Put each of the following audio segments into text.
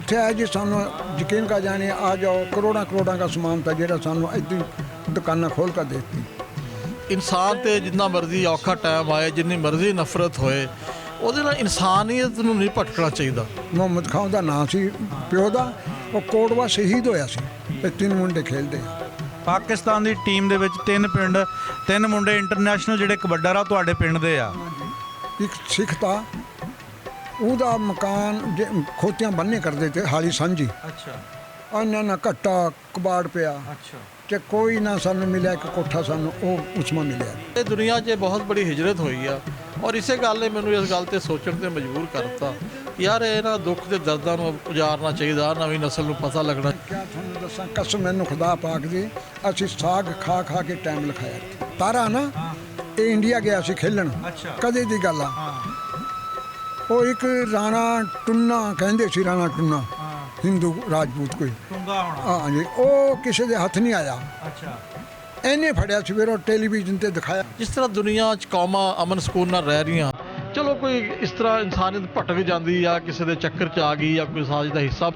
ਉੱਥੇ ਆਏ ਜੀ ਸਾਨੂੰ ਯਕੀਨ ਕਰ ਜਾਣੇ ਆ ਜਾਓ ਕਰੋੜਾਂ ਦਾ ਸਮਾਨ ਤਾਂ ਜਿਹੜਾ ਸਾਨੂੰ ਇੱਦਾਂ ਦੁਕਾਨਾਂ ਖੋਲ੍ਹ ਕੇ ਦੇਤੀ। ਇਨਸਾਨ ਤੇ ਜਿੰਨਾ ਮਰਜ਼ੀ ਔਖਾ ਟਾਈਮ ਆਏ, ਜਿੰਨੀ ਮਰਜ਼ੀ ਨਫ਼ਰਤ ਹੋਏ, ਉਹਦੇ ਨਾਲ ਇਨਸਾਨੀਅਤ ਨੂੰ ਨਹੀਂ ਭਟਕਣਾ ਚਾਹੀਦਾ। ਮੁਹੰਮਦ ਖਾਨ ਦਾ ਨਾਂ ਸੀ ਪਿਓ ਦਾ, ਉਹ ਕੋਟਵਾ ਸ਼ਹੀਦ ਹੋਇਆ ਸੀ ਤੇ 3 ਮੁੰਡੇ ਖੇਡਦੇ। ਪਾਕਿਸਤਾਨ ਦੀ ਟੀਮ ਦੇ ਵਿੱਚ 3 ਮੁੰਡੇ ਇੰਟਰਨੈਸ਼ਨਲ ਜਿਹੜੇ ਕਬੱਡਰ ਆ ਤੁਹਾਡੇ ਪਿੰਡ ਦੇ ਆ। ਇੱਕ ਸਿੱਖ ਤਾਂ ਉਹਦਾ ਮਕਾਨ ਖੋਤੀਆਂ ਬੰਨੇ ਕਰਦੇ ਤੇ ਹਾਲੀ ਸਾਂਝੀ। ਅੱਛਾ। ਉਹਨਾਂ ਨਾਲ ਘੱਟਾ ਕਬਾੜ ਪਿਆ ਅੱਛਾ। ਤੇ ਕੋਈ ਨਾ ਸਾਨੂੰ ਮਿਲਿਆ, ਇੱਕ ਕੋਠਾ ਸਾਨੂੰ ਉਹ ਉਸਮਾ ਮਿਲਿਆ। ਇਹ ਦੁਨੀਆ 'ਚ ਬਹੁਤ ਬੜੀ ਹਿਜਰਤ ਹੋਈ ਆ ਔਰ ਇਸੇ ਗੱਲ ਨੇ ਮੈਨੂੰ ਇਸ ਗੱਲ ਤੇ ਸੋਚਣ ਤੇ ਮਜਬੂਰ ਕਰਤਾ ਯਾਰ ਇਹਨਾਂ ਦੁੱਖ ਦੇ ਦਰਦਾਂ ਨੂੰ ਉਜਾਰਨਾ ਚਾਹੀਦਾ, ਨਵੀਂ ਨਸਲ ਨੂੰ ਪਤਾ ਲੱਗਣਾ। ਕਿਆ ਤੁਹਾਨੂੰ ਦੱਸਾਂ ਕਸਮ ਮੈਨੂੰ ਖੁਦਾ ਪਾਕ ਦੀ, ਅਸੀਂ ਸਾਗ ਖਾ ਕੇ ਟਾਈਮ ਲਿਖਾਇਆ। ਤਾਰਾ ਨਾ ਇਹ ਇੰਡੀਆ ਗਿਆ ਸੀ ਖੇਲਣ, ਕਦੇ ਦੀ ਗੱਲ ਆ। ਉਹ ਇੱਕ ਰਾਣਾ ਟੁੰਨਾ ਕਹਿੰਦੇ ਸੀ, ਰਾਣਾ ਟੁੰਨਾ ਹਿੰਦੂ ਰਾਜਪੂਤ ਕੋਈ ਹਾਂ ਜੀ, ਉਹ ਕਿਸੇ ਦੇ ਹੱਥ ਨਹੀਂ ਆਇਆ। ਅੱਛਾ। ਇਹਨੇ ਫੜਿਆ ਸੀ, ਫਿਰ ਉਹ ਟੈਲੀਵਿਜ਼ਨ ਤੇ ਦਿਖਾਇਆ। ਜਿਸ ਤਰ੍ਹਾਂ ਦੁਨੀਆ 'ਚ ਕੌਮਾਂ ਅਮਨ ਸਕੂਨ ਨਾਲ ਰਹਿ ਰਹੀਆਂ, ਚਲੋ ਕੋਈ ਇਸ ਤਰ੍ਹਾਂ ਇਨਸਾਨੀਅਤ ਭਟਕ ਜਾਂਦੀ ਆ, ਕਿਸੇ ਦੇ ਚੱਕਰ 'ਚ ਆ ਗਈ ਜਾਂ ਕੋਈ ਸਾਜ਼ ਦਾ ਹਿੱਸਾ।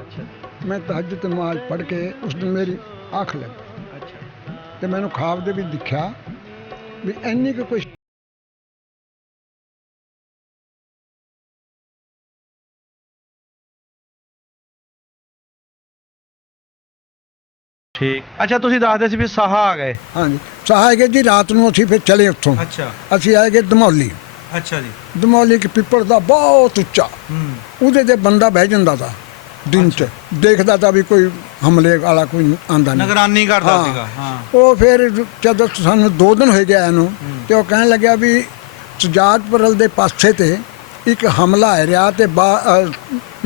ਮੈਂ ਤਹੱਜੁਦ ਨਮਾਜ਼ ਪੜ੍ਹ ਕੇ ਉਸ ਦਿਨ ਮੇਰੀ ਅੱਖ ਲੱਗੀ। ਅੱਛਾ। ਤੇ ਮੈਨੂੰ ਖਾਬ ਦੇ ਵਿੱਚ ਦਿਖਿਆ ਵੀ ਇੰਨੀ ਕੁ ਕੋਈ ਠੀਕ। ਅੱਛਾ, ਤੁਸੀਂ ਦੱਸਦੇ ਸੀ ਵੀ ਸਾਹਾ ਆ ਗਏ। ਹਾਂਜੀ ਸਹਾਇ ਗਏ ਜੀ। ਰਾਤ ਨੂੰ ਅਸੀਂ ਫਿਰ ਚਲੇ ਉੱਥੋਂ। ਅੱਛਾ। ਅਸੀਂ ਆਏ ਗਏ ਧਮੌਲੀ। ਅੱਛਾ ਜੀ। ਧਮੌਲੀ ਕਿ ਪਿੱਪਲ ਦਾ ਬਹੁਤ ਉੱਚਾ, ਉਹਦੇ ਤੇ ਬੰਦਾ ਬਹਿ ਜਾਂਦਾ ਤਾ ਦਿਨ 'ਚ, ਦੇਖਦਾ ਤਾਂ ਵੀ ਕੋਈ ਹਮਲੇ ਵਾਲਾ ਕੋਈ ਆਂਦਾ ਨਹੀਂ, ਨਿਗਰਾਨੀ ਕਰਦਾ ਸੀਗਾ। ਹਾਂ। ਉਹ ਫਿਰ ਜਦੋਂ ਸਾਨੂੰ 2 ਦਿਨ ਹੋਏ ਗਿਆ ਇਹਨੂੰ, ਤੇ ਉਹ ਕਹਿਣ ਲੱਗਿਆ ਵੀ ਸੁਜਾਤਪੁਰਲ ਦੇ ਪਾਸੇ ਤੇ ਇੱਕ ਹਮਲਾ ਆ ਰਿਹਾ ਤੇ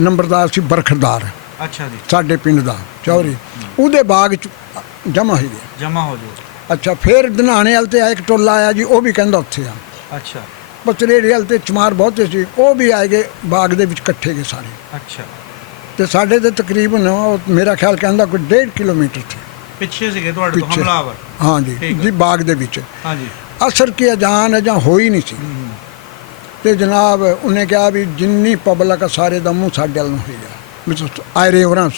ਨੰਬਰਦਾਰ ਸੀ ਬਰਖਰਦਾਰ। ਅੱਛਾ ਜੀ। ਸਾਡੇ ਪਿੰਡ ਦਾ ਚੌਰੀ, ਉਹਦੇ ਬਾਗ 'ਚ ਜਮ੍ਹਾਂ ਹੋ ਗਿਆ। ਜਮ੍ਹਾਂ ਹੋ ਜਾਓ। ਅੱਛਾ। ਫਿਰ ਦਨਾਣੇ ਵਾਲ ਤੇ ਇੱਕ ਟੋਲਾ ਆਇਆ ਜੀ, ਉਹ ਵੀ ਕਹਿੰਦਾ ਉੱਥੇ ਆ। ਅੱਛਾ। ਪਚਰੇੜੇ ਵਾਲ ਤੇ ਚਮਾਰ ਬਹੁਤੇ ਸੀ, ਉਹ ਵੀ ਆਏ ਗਏ ਬਾਗ ਦੇ ਵਿੱਚ ਇਕੱਠੇ ਗਏ ਸਾਰੇ। ਅੱਛਾ। ਤੇ ਸਾਡੇ ਤੇ ਤਕਰੀਬਨ ਉਹ ਮੇਰਾ ਖਿਆਲ ਕਹਿੰਦਾ ਕੋਈ 1.5 ਕਿਲੋਮੀਟਰ ਸੀ ਪਿੱਛੇ ਸੀਗੇ ਤੁਹਾਡੇ ਤੋਂ ਪਿੱਛੇ। ਹਮਲਾਵਰ। ਹਾਂ ਜੀ ਜੀ, ਬਾਗ ਦੇ ਵਿੱਚ। ਹਾਂ ਜੀ। ਅਸਰ ਕੀ ਅਜਾਨ ਜਾਂ ਹੋਈ ਨਹੀਂ ਸੀ। ਤੇ ਜਨਾਬ ਉਹਨੇ ਕਿਹਾ ਵੀ ਜਿੰਨੀ ਪਬਲਿਕ ਆ ਸਾਰੇ ਦਾ ਮੂੰਹ ਸਾਡੇ ਵੱਲ ਨੂੰ ਹੋ ਗਿਆ ਵੀ ਆਏ ਰਹੇ ਉਹਨਾਂ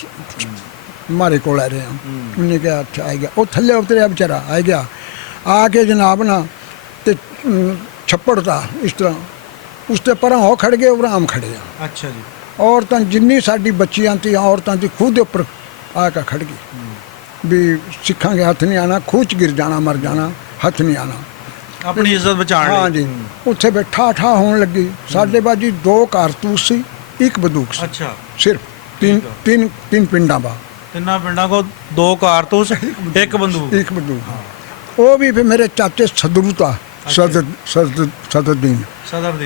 ਮਾਰੇ ਕੋਲ ਆ ਰਹੇ ਆ। ਉਹਨੇ ਕਿਹਾ ਅੱਛਾ ਆ ਗਿਆ। ਉਹ ਥੱਲੇ ਉਤਰਿਆ ਵਿਚਾਰਾ, ਆ ਗਿਆ। ਆ ਕੇ ਜਨਾਬ ਨਾ ਤੇ ਛੱਪੜ ਦਾ ਇਸ ਤਰ੍ਹਾਂ ਉਸ ਤੇ ਪਰਾਂ ਹੋ ਖੜ ਗਏ, ਉਹ ਆਮ ਖੜੇ ਆ। ਅੱਛਾ ਜੀ। ਔਰਤਾਂ ਜਿੰਨੀ ਸਾਡੀ ਬੱਚੀਆਂ ਤੇ ਔਰਤਾਂ ਦੀ ਖੂਹ ਦੇ ਉੱਪਰ ਆ ਕੇ ਖੜ ਗਈ ਵੀ ਸਿੱਖਾਂਗੇ ਹੱਥ ਨਹੀਂ ਆਣਾ, ਖੂਹ 'ਚ ਗਿਰ ਜਾਣਾ, ਮਰ ਜਾਣਾ, ਹੱਥ ਨਹੀਂ ਆਣਾ, ਆਪਣੀ ਇੱਜ਼ਤ ਬਚਾਉਣ ਲਈ। ਹਾਂ ਜੀ। ਉੱਥੇ ਬੈਠਾ ਠਾ ਹੋਣ ਲੱਗੀ। ਸਾਡੇ ਬਾਜੀ 2 ਕਾਰਤੂਸ ਸੀ, 1 ਬੰਦੂਕ ਸੀ। ਅੱਛਾ। ਸਿਰਫ ਤਿੰਨ ਪਿੰਡਾਂ ਦਾ। 3 ਪਿੰਡਾਂ ਕੋ 2 ਕਾਰਤੂਸ, 1 ਬੰਦੂਕ। 1 ਬੰਦੂਕ। ਉਹ ਵੀ ਫਿਰ ਮੇਰੇ ਚਾਚੇ ਸਦਰੂਤਾ ਸਦਰਦੀਨ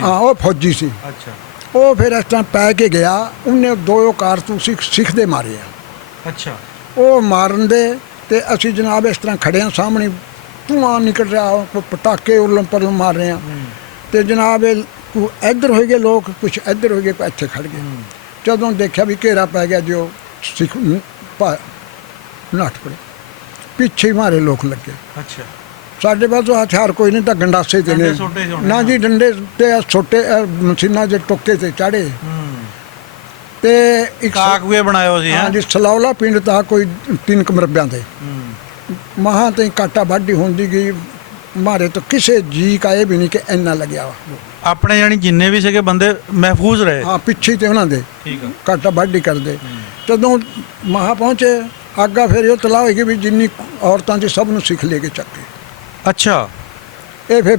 ਹਾਂ, ਉਹ ਫੌਜੀ ਸੀ। ਅੱਛਾ। ਉਹ ਫਿਰ ਇਸ ਤਰ੍ਹਾਂ ਪੈ ਕੇ ਗਿਆ, ਉਹਨੇ 2 ਕਾਰਤੂਸ ਸਿੱਖ ਦੇ ਮਾਰੇ ਆ। ਅੱਛਾ। ਉਹ ਮਾਰਨ ਦੇ ਤੇ ਅਸੀਂ ਜਨਾਬ ਇਸ ਤਰ੍ਹਾਂ ਖੜੇ ਹਾਂ ਸਾਹਮਣੇ, ਧੂਆਂ ਨਿਕਲ ਰਿਹਾ, ਕੋਈ ਪਟਾਕੇ ਉਲਮ ਪਰਲਮ ਮਾਰ ਰਹੇ ਆ। ਤੇ ਜਨਾਬ ਇਹ ਇੱਧਰ ਹੋ ਗਏ ਲੋਕ, ਕੁਛ ਇੱਧਰ ਹੋ ਗਏ, ਕੋਈ ਇੱਥੇ ਖੜ ਗਏ। ਜਦੋਂ ਦੇਖਿਆ ਵੀ ਘੇਰਾ ਪੈ ਗਿਆ, ਜੋ ਸਿੱਖ ਨੱਠ ਪੜੇ, ਪਿੱਛੇ ਮਾਰੇ ਲੋਕ ਲੱਗੇ। ਅੱਛਾ। ਸਾਡੇ ਪਾਸ ਹਥਿਆਰ ਕੋਈ ਨਹੀਂ, ਤਾਂ ਗੰਡਾਸੇ ਤੇ ਨੇ ਨਾ ਜੀ, ਡੰਡੇ ਤੇ ਛੋਟੇ ਮਸ਼ੀਨਾਂ ਦੇ ਟੋਕੇ ਤੇ ਚਾੜੇ। ਤੇ ਇੱਕ ਕਾਕੂਏ ਬਣਾਇਓ ਸੀ। ਹਾਂ ਜੀ। ਸਲੌਲਾ ਪਿੰਡ ਤਾਂ ਕੋਈ 3 ਮਰਬਿਆਂ ਤੇ ਮਹਾਂ ਤੇ ਕਾਟਾ ਵਾਢੀ ਹੁੰਦੀ ਗਈ। ਮਾਰੇ ਤਾਂ ਕਿਸੇ ਜੀ ਕਾ ਇਹ ਵੀ ਨਹੀਂ ਕਿ ਇੰਨਾ ਲੱਗਿਆ ਵਾ। ਆਪਣੇ ਜਾਨੀ ਜਿੰਨੇ ਵੀ ਸੀਗੇ ਬੰਦੇ ਮਹਿਫੂਜ਼ ਰਹੇ। ਹਾਂ, ਪਿੱਛੇ ਤੇ ਉਹਨਾਂ ਦੇ ਠੀਕ ਆ। ਕਾਟਾ ਵਾਢੀ ਕਰਦੇ। ਜਦੋਂ ਮਹਾਂ ਪਹੁੰਚੇ, ਆਗਾ ਫਿਰ ਇਹ ਤਲਾਹ ਹੋਈ ਵੀ ਜਿੰਨੀ ਔਰਤਾਂ ਦੀ ਸਭ ਨੂੰ ਸਿੱਖ ਲੈ ਕੇ ਚੱਕੇ। ਅੱਛਾ। ਇਹ ਫਿਰ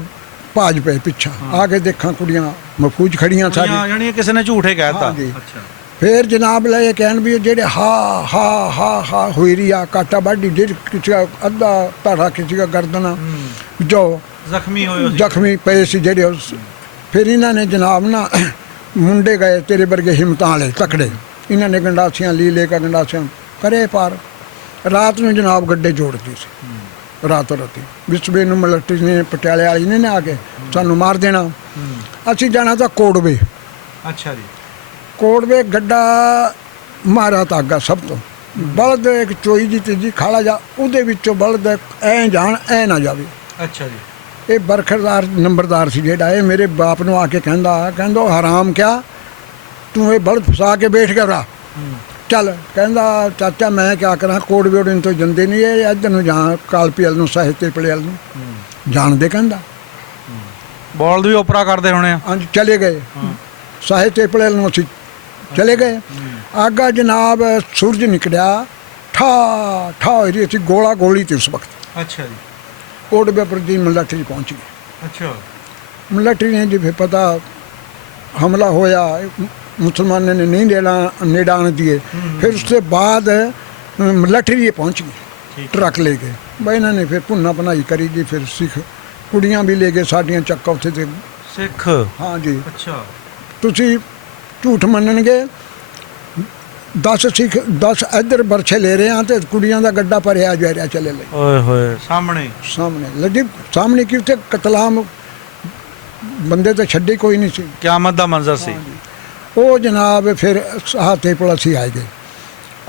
ਭਾਜ ਪਏ ਪਿੱਛਾ। ਆ ਕੇ ਦੇਖਾਂ ਕੁੜੀਆਂ ਮਫੂਜ ਖੜੀਆਂ ਸਾਰੀਆਂ, ਜਾਨੀ ਕਿਸੇ ਨੇ ਝੂਠੇ ਕਹਿਤਾ। ਅੱਛਾ। ਫਿਰ ਜਨਾਬ ਲੈ ਕਹਿਣ ਵੀ ਜਿਹੜੇ ਹਾ ਹੋਈ ਰਹੀ ਆ ਕਾਟਾ ਵਾਢੀ, ਜਿਹੜੀ ਕਿਸੇ ਅੱਧਾ ਧਾੜਾ, ਕਿਸੇ ਗਰਦਨ ਜੋ ਜ਼ਖਮੀ ਪਏ ਸੀ ਜਿਹੜੇ। ਫਿਰ ਇਹਨਾਂ ਨੇ ਜਨਾਬ ਨਾ ਮੁੰਡੇ ਗਏ ਤੇਰੇ ਵਰਗੇ ਹਿੰਮਤਾਂ ਵਾਲੇ ਤਕੜੇ, ਇਹਨਾਂ ਨੇ ਗੰਡਾਸੀਆਂ ਲੈ ਕੇ ਗੰਡਾਸੀਆਂ ਕਰੇ ਪਾਰ। ਰਾਤ ਨੂੰ ਜਨਾਬ ਗੱਡੇ ਜੋੜਤੀ ਸੀ, ਰਾਤੋਂ ਰਾਤੀ ਵਿਸਵੇ ਨੂੰ ਮਿਲਟਰੀ ਨੇ, ਪਟਿਆਲੇ ਵਾਲੀ ਨੇ ਆ ਕੇ ਸਾਨੂੰ ਮਾਰ ਦੇਣਾ। ਅਸੀਂ ਜਾਣਾ ਤਾਂ ਕੋਟਵੇ। ਅੱਛਾ ਜੀ। ਕੋਟਵੇ ਗੱਡਾ ਮਾਰਾ ਤਾਂ ਅੱਗਾ ਸਭ ਤੋਂ ਬਲਦ ਇੱਕ ਚੋਈ ਜੀ ਤੀਜੀ ਖਾਲਾ ਜਾ, ਉਹਦੇ ਵਿੱਚੋਂ ਬਲਦ ਐ ਜਾਣ ਐ ਨਾ ਜਾਵੇ। ਅੱਛਾ ਜੀ। ਇਹ ਬਰਖਰਦਾਰ ਨੰਬਰਦਾਰ ਸੀ ਜਿਹੜਾ, ਇਹ ਮੇਰੇ ਬਾਪ ਨੂੰ ਆ ਕੇ ਕਹਿੰਦਾ ਹਰਾਮ ਕਿਆ ਤੂੰ ਇਹ ਬਲਦ ਫਸਾ ਕੇ ਬੈਠ ਗਿਆ ਰਾ, ਚੱਲ ਕਹਿੰਦਾ ਚਾਚਾ ਮੈਂ ਕਿਆ ਕਰਾਂ ਕੋਟ ਬਿਊਡਿੰਗ ਤੋਂ ਜਾਂਦੇ ਨਹੀਂ ਇਹ ਇੱਧਰ ਨੂੰ ਜਾਂ ਕਾਲਪੀ ਵੱਲ ਨੂੰ ਸਾਹਿਤਯ ਪਲੇ ਵੱਲ ਨੂੰ ਜਾਣਦੇ ਕਹਿੰਦਾ ਬੋਲਦ ਵੀ ਓਪਰਾ ਕਰਦੇ ਹੋਣੇ ਆ। ਹਾਂਜੀ ਚਲੇ ਗਏ ਸਾਹਿਤਯ ਪਲੇ ਵੱਲ ਨੂੰ ਅਸੀਂ ਚਲੇ ਗਏ ਆਗਾ ਜਨਾਬ ਸੂਰਜ ਨਿਕਲਿਆ ਠਾ ਠਾ ਹੋਈ ਰਹੀ ਸੀ ਗੋਲਾ ਗੋਲੀ ਤੇ ਉਸ ਵਕਤ ਅੱਛਾ ਜੀ। ਕੋਟ ਬਿਊਡਿੰਗ ਦੀ ਮਿਲਟਰੀ ਪਹੁੰਚ ਗਈ ਅੱਛਾ ਮਿਲਟਰੀ ਨੇ ਜੀ ਫਿਰ ਪਤਾ ਹਮਲਾ ਹੋਇਆ मुसलमानों ने नहीं नेड़ा आने दिए फिर उसके बाद मिलटरी पहुंच गई ट्रक ले गए भाई इन्होंने फिर भुन्ना भनाई करी जी फिर सिख कुड़ियाँ भी ले गए साड़ियाँ चक्का उत्थे ते सिख हाँ जी अच्छा तुसी झूठ मनणगे 10 सिख 10 इधर बरछे ले रहे हैं तो कुड़ियाँ का गड्ढा भरिया जा रहा चले ले ओए होए सामने सामने लगी सामने की उत्थे कतलाम बंदे तो छड्डे कोई नहीं सी क़यामत दा मंजर सी। ਉਹ ਜਨਾਬ ਫਿਰ ਹਾਤੇ ਕੋਲ ਅਸੀਂ ਆਏ ਗਏ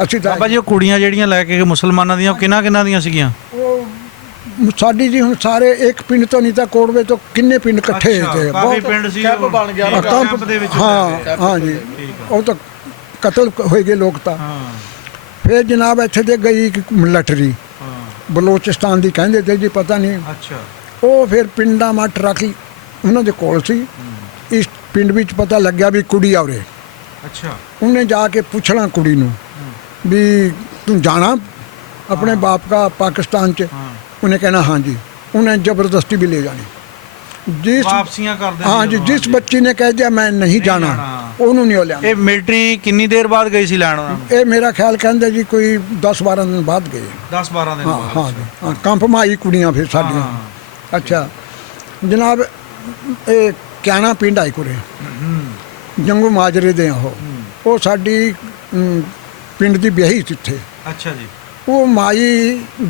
ਅਸੀਂ ਤਾਂ ਬਾਬਾ ਜੀ ਉਹ ਕੁੜੀਆਂ ਜਿਹੜੀਆਂ ਲੈ ਕੇ ਮੁਸਲਮਾਨਾਂ ਦੀਆਂ ਉਹ ਕਿਹਨਾਂ ਦੀਆਂ ਸੀਗੀਆਂ? ਉਹ ਸਾਡੀ ਜੀ ਹੁਣ ਸਾਰੇ ਇੱਕ ਪਿੰਡ ਤੋਂ ਨਹੀਂ ਤਾਂ ਕੋਟਵੇ ਤੋਂ ਕਿੰਨੇ ਪਿੰਡ ਇਕੱਠੇ ਤੇ ਕਾਫੀ ਪਿੰਡ ਸੀ ਕੈਂਪ ਬਣ ਗਿਆ ਕੈਂਪ ਦੇ ਵਿੱਚ ਹਾਂ ਹਾਂ ਜੀ ਉਹ ਤਾਂ ਕਤਲ ਹੋਏ ਗਏ ਲੋਕ ਤਾਂ ਹਾਂ ਫਿਰ ਜਨਾਬ ਇੱਥੇ ਤੇ ਗਈ ਇੱਕ ਮਿਲਟਰੀ ਹਾਂ ਬਲੋਚਿਸਤਾਨ ਦੀ ਕਹਿੰਦੇ ਤੇ ਜੀ ਪਤਾ ਨਹੀਂ ਅੱਛਾ ਉਹ ਫਿਰ ਪਿੰਡਾਂ ਮਾ ਟਰੱਕ ਉਹਨਾਂ ਦੇ ਕੋਲ ਸੀ ਇਸ ਪਿੰਡ ਵਿੱਚ ਪਤਾ ਲੱਗਿਆ ਵੀ ਕੁੜੀ ਆਉਰੇ ਅੱਛਾ ਉਹਨੇ ਜਾ ਕੇ ਪੁੱਛਣਾ ਕੁੜੀ ਨੂੰ ਵੀ ਤੂੰ ਜਾਣਾ ਆਪਣੇ ਬਾਪ ਦਾ ਪਾਕਿਸਤਾਨ ਚ ਉਹਨੇ ਕਹਿਣਾ हाँ जी उन्हें ज़बरदस्ती भी ले जानी जिस ਵਾਪਸੀਆਂ ਕਰਦੇ हाँ जी जिस बच्ची ने कह दिया मैं नहीं जाना ਉਹਨੂੰ ਨਹੀਂ ਲਿਆ ਇਹ ਮਿਲਟਰੀ ਕਿੰਨੀ ਦੇਰ ਬਾਅਦ ਗਈ ਸੀ ਲੈਣ ਉਹਨਾਂ ਨੂੰ? ਇਹ ਮੇਰਾ ਖਿਆਲ ਕਹਿੰਦੇ ਜੀ ਕੋਈ 10-12 ਦਿਨ ਬਾਅਦ ਗਏ 10-12 ਦਿਨ ਹਾਂ ਹਾਂ ਜੀ ਹਾਂ ਕੰਪ ਮਾਈ ਕੁੜੀਆਂ ਫਿਰ ਸਾਡੀਆਂ ਅੱਛਾ ਜਨਾਬ ਇਹ ਕਿਆਣਾ ਪਿੰਡ ਆਈ ਕੁਰੇ ਜੰਗੂ ਮਾਜਰੇ ਦੇ ਉਹ ਸਾਡੀ ਪਿੰਡ ਦੀ ਵਿਆਹੀ ਸੀ ਉੱਥੇ ਅੱਛਾ ਜੀ। ਉਹ ਮਾਈ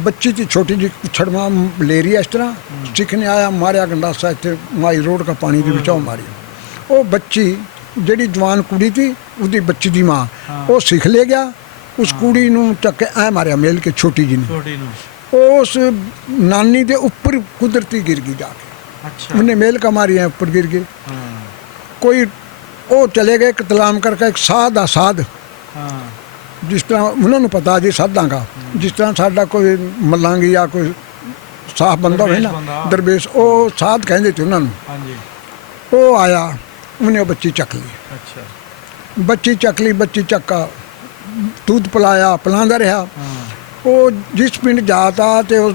ਬੱਚੀ ਦੀ ਛੋਟੀ ਜਿਹੀ ਛੜਵਾ ਲੈ ਰਹੀ ਇਸ ਤਰ੍ਹਾਂ ਸਿੱਖ ਨੇ ਆਇਆ ਮਾਰਿਆ ਗੰਡਾਸਾ ਇੱਥੇ ਮਾਈ ਰੋਡ ਦਾ ਪਾਣੀ ਦੇ ਵਿੱਚ ਉਹ ਮਾਰੀ ਉਹ ਬੱਚੀ ਜਿਹੜੀ ਜਵਾਨ ਕੁੜੀ ਸੀ ਉਹਦੀ ਬੱਚੀ ਦੀ ਮਾਂ ਉਹ ਸਿੱਖ ਲੈ ਗਿਆ ਉਸ ਕੁੜੀ ਨੂੰ ਚੱਕ ਕੇ ਐ ਮਾਰਿਆ ਮੇਲ ਕੇ ਛੋਟੀ ਜਿਹੀ ਨੂੰ ਉਸ ਨਾਨੀ ਦੇ ਉੱਪਰ ਕੁਦਰਤੀ ਗਿਰ ਗਈ ਜਾ ਕੇ ਅੱਛਾ ਉਹਨੇ ਮੇਲ ਕਾ ਮਾਰੀ ਹੈ ਉੱਪਰ गिर गई ਕੋਈ ਉਹ ਚਲੇ ਗਏ ਕਤਲਾਮ ਕਰਕੇ ਇੱਕ ਸਾਧ ਆ ਸਾਧ ਜਿਸ ਤਰ੍ਹਾਂ ਉਹਨਾਂ ਨੂੰ ਪਤਾ ਜੀ ਸਾਧਾਂ ਦਾ ਜਿਸ ਤਰ੍ਹਾਂ ਸਾਡਾ ਕੋਈ ਮੱਲਾਂਗੀ ਜਾਂ ਕੋਈ ਸਾਫ ਬੰਦਾ ਹੋਵੇ ਨਾ ਦਰਵੇਸ਼ ਉਹ ਸਾਧ ਕਹਿੰਦੇ ਤੇ ਉਹਨਾਂ ਨੂੰ ਹਾਂਜੀ ਉਹ ਆਇਆ ਉਹਨੇ ਉਹ ਬੱਚੀ ਚੱਕ ਲਈ ਅੱਛਾ ਬੱਚੀ ਚੱਕ ਲਈ ਬੱਚੀ ਚੱਕਾ ਦੁੱਧ ਪਿਲਾਇਆ ਪਿਲਾਉਂਦਾ ਰਿਹਾ ਉਹ ਜਿਸ ਪਿੰਡ ਜਾਤਾ ਤੇ ਉਹ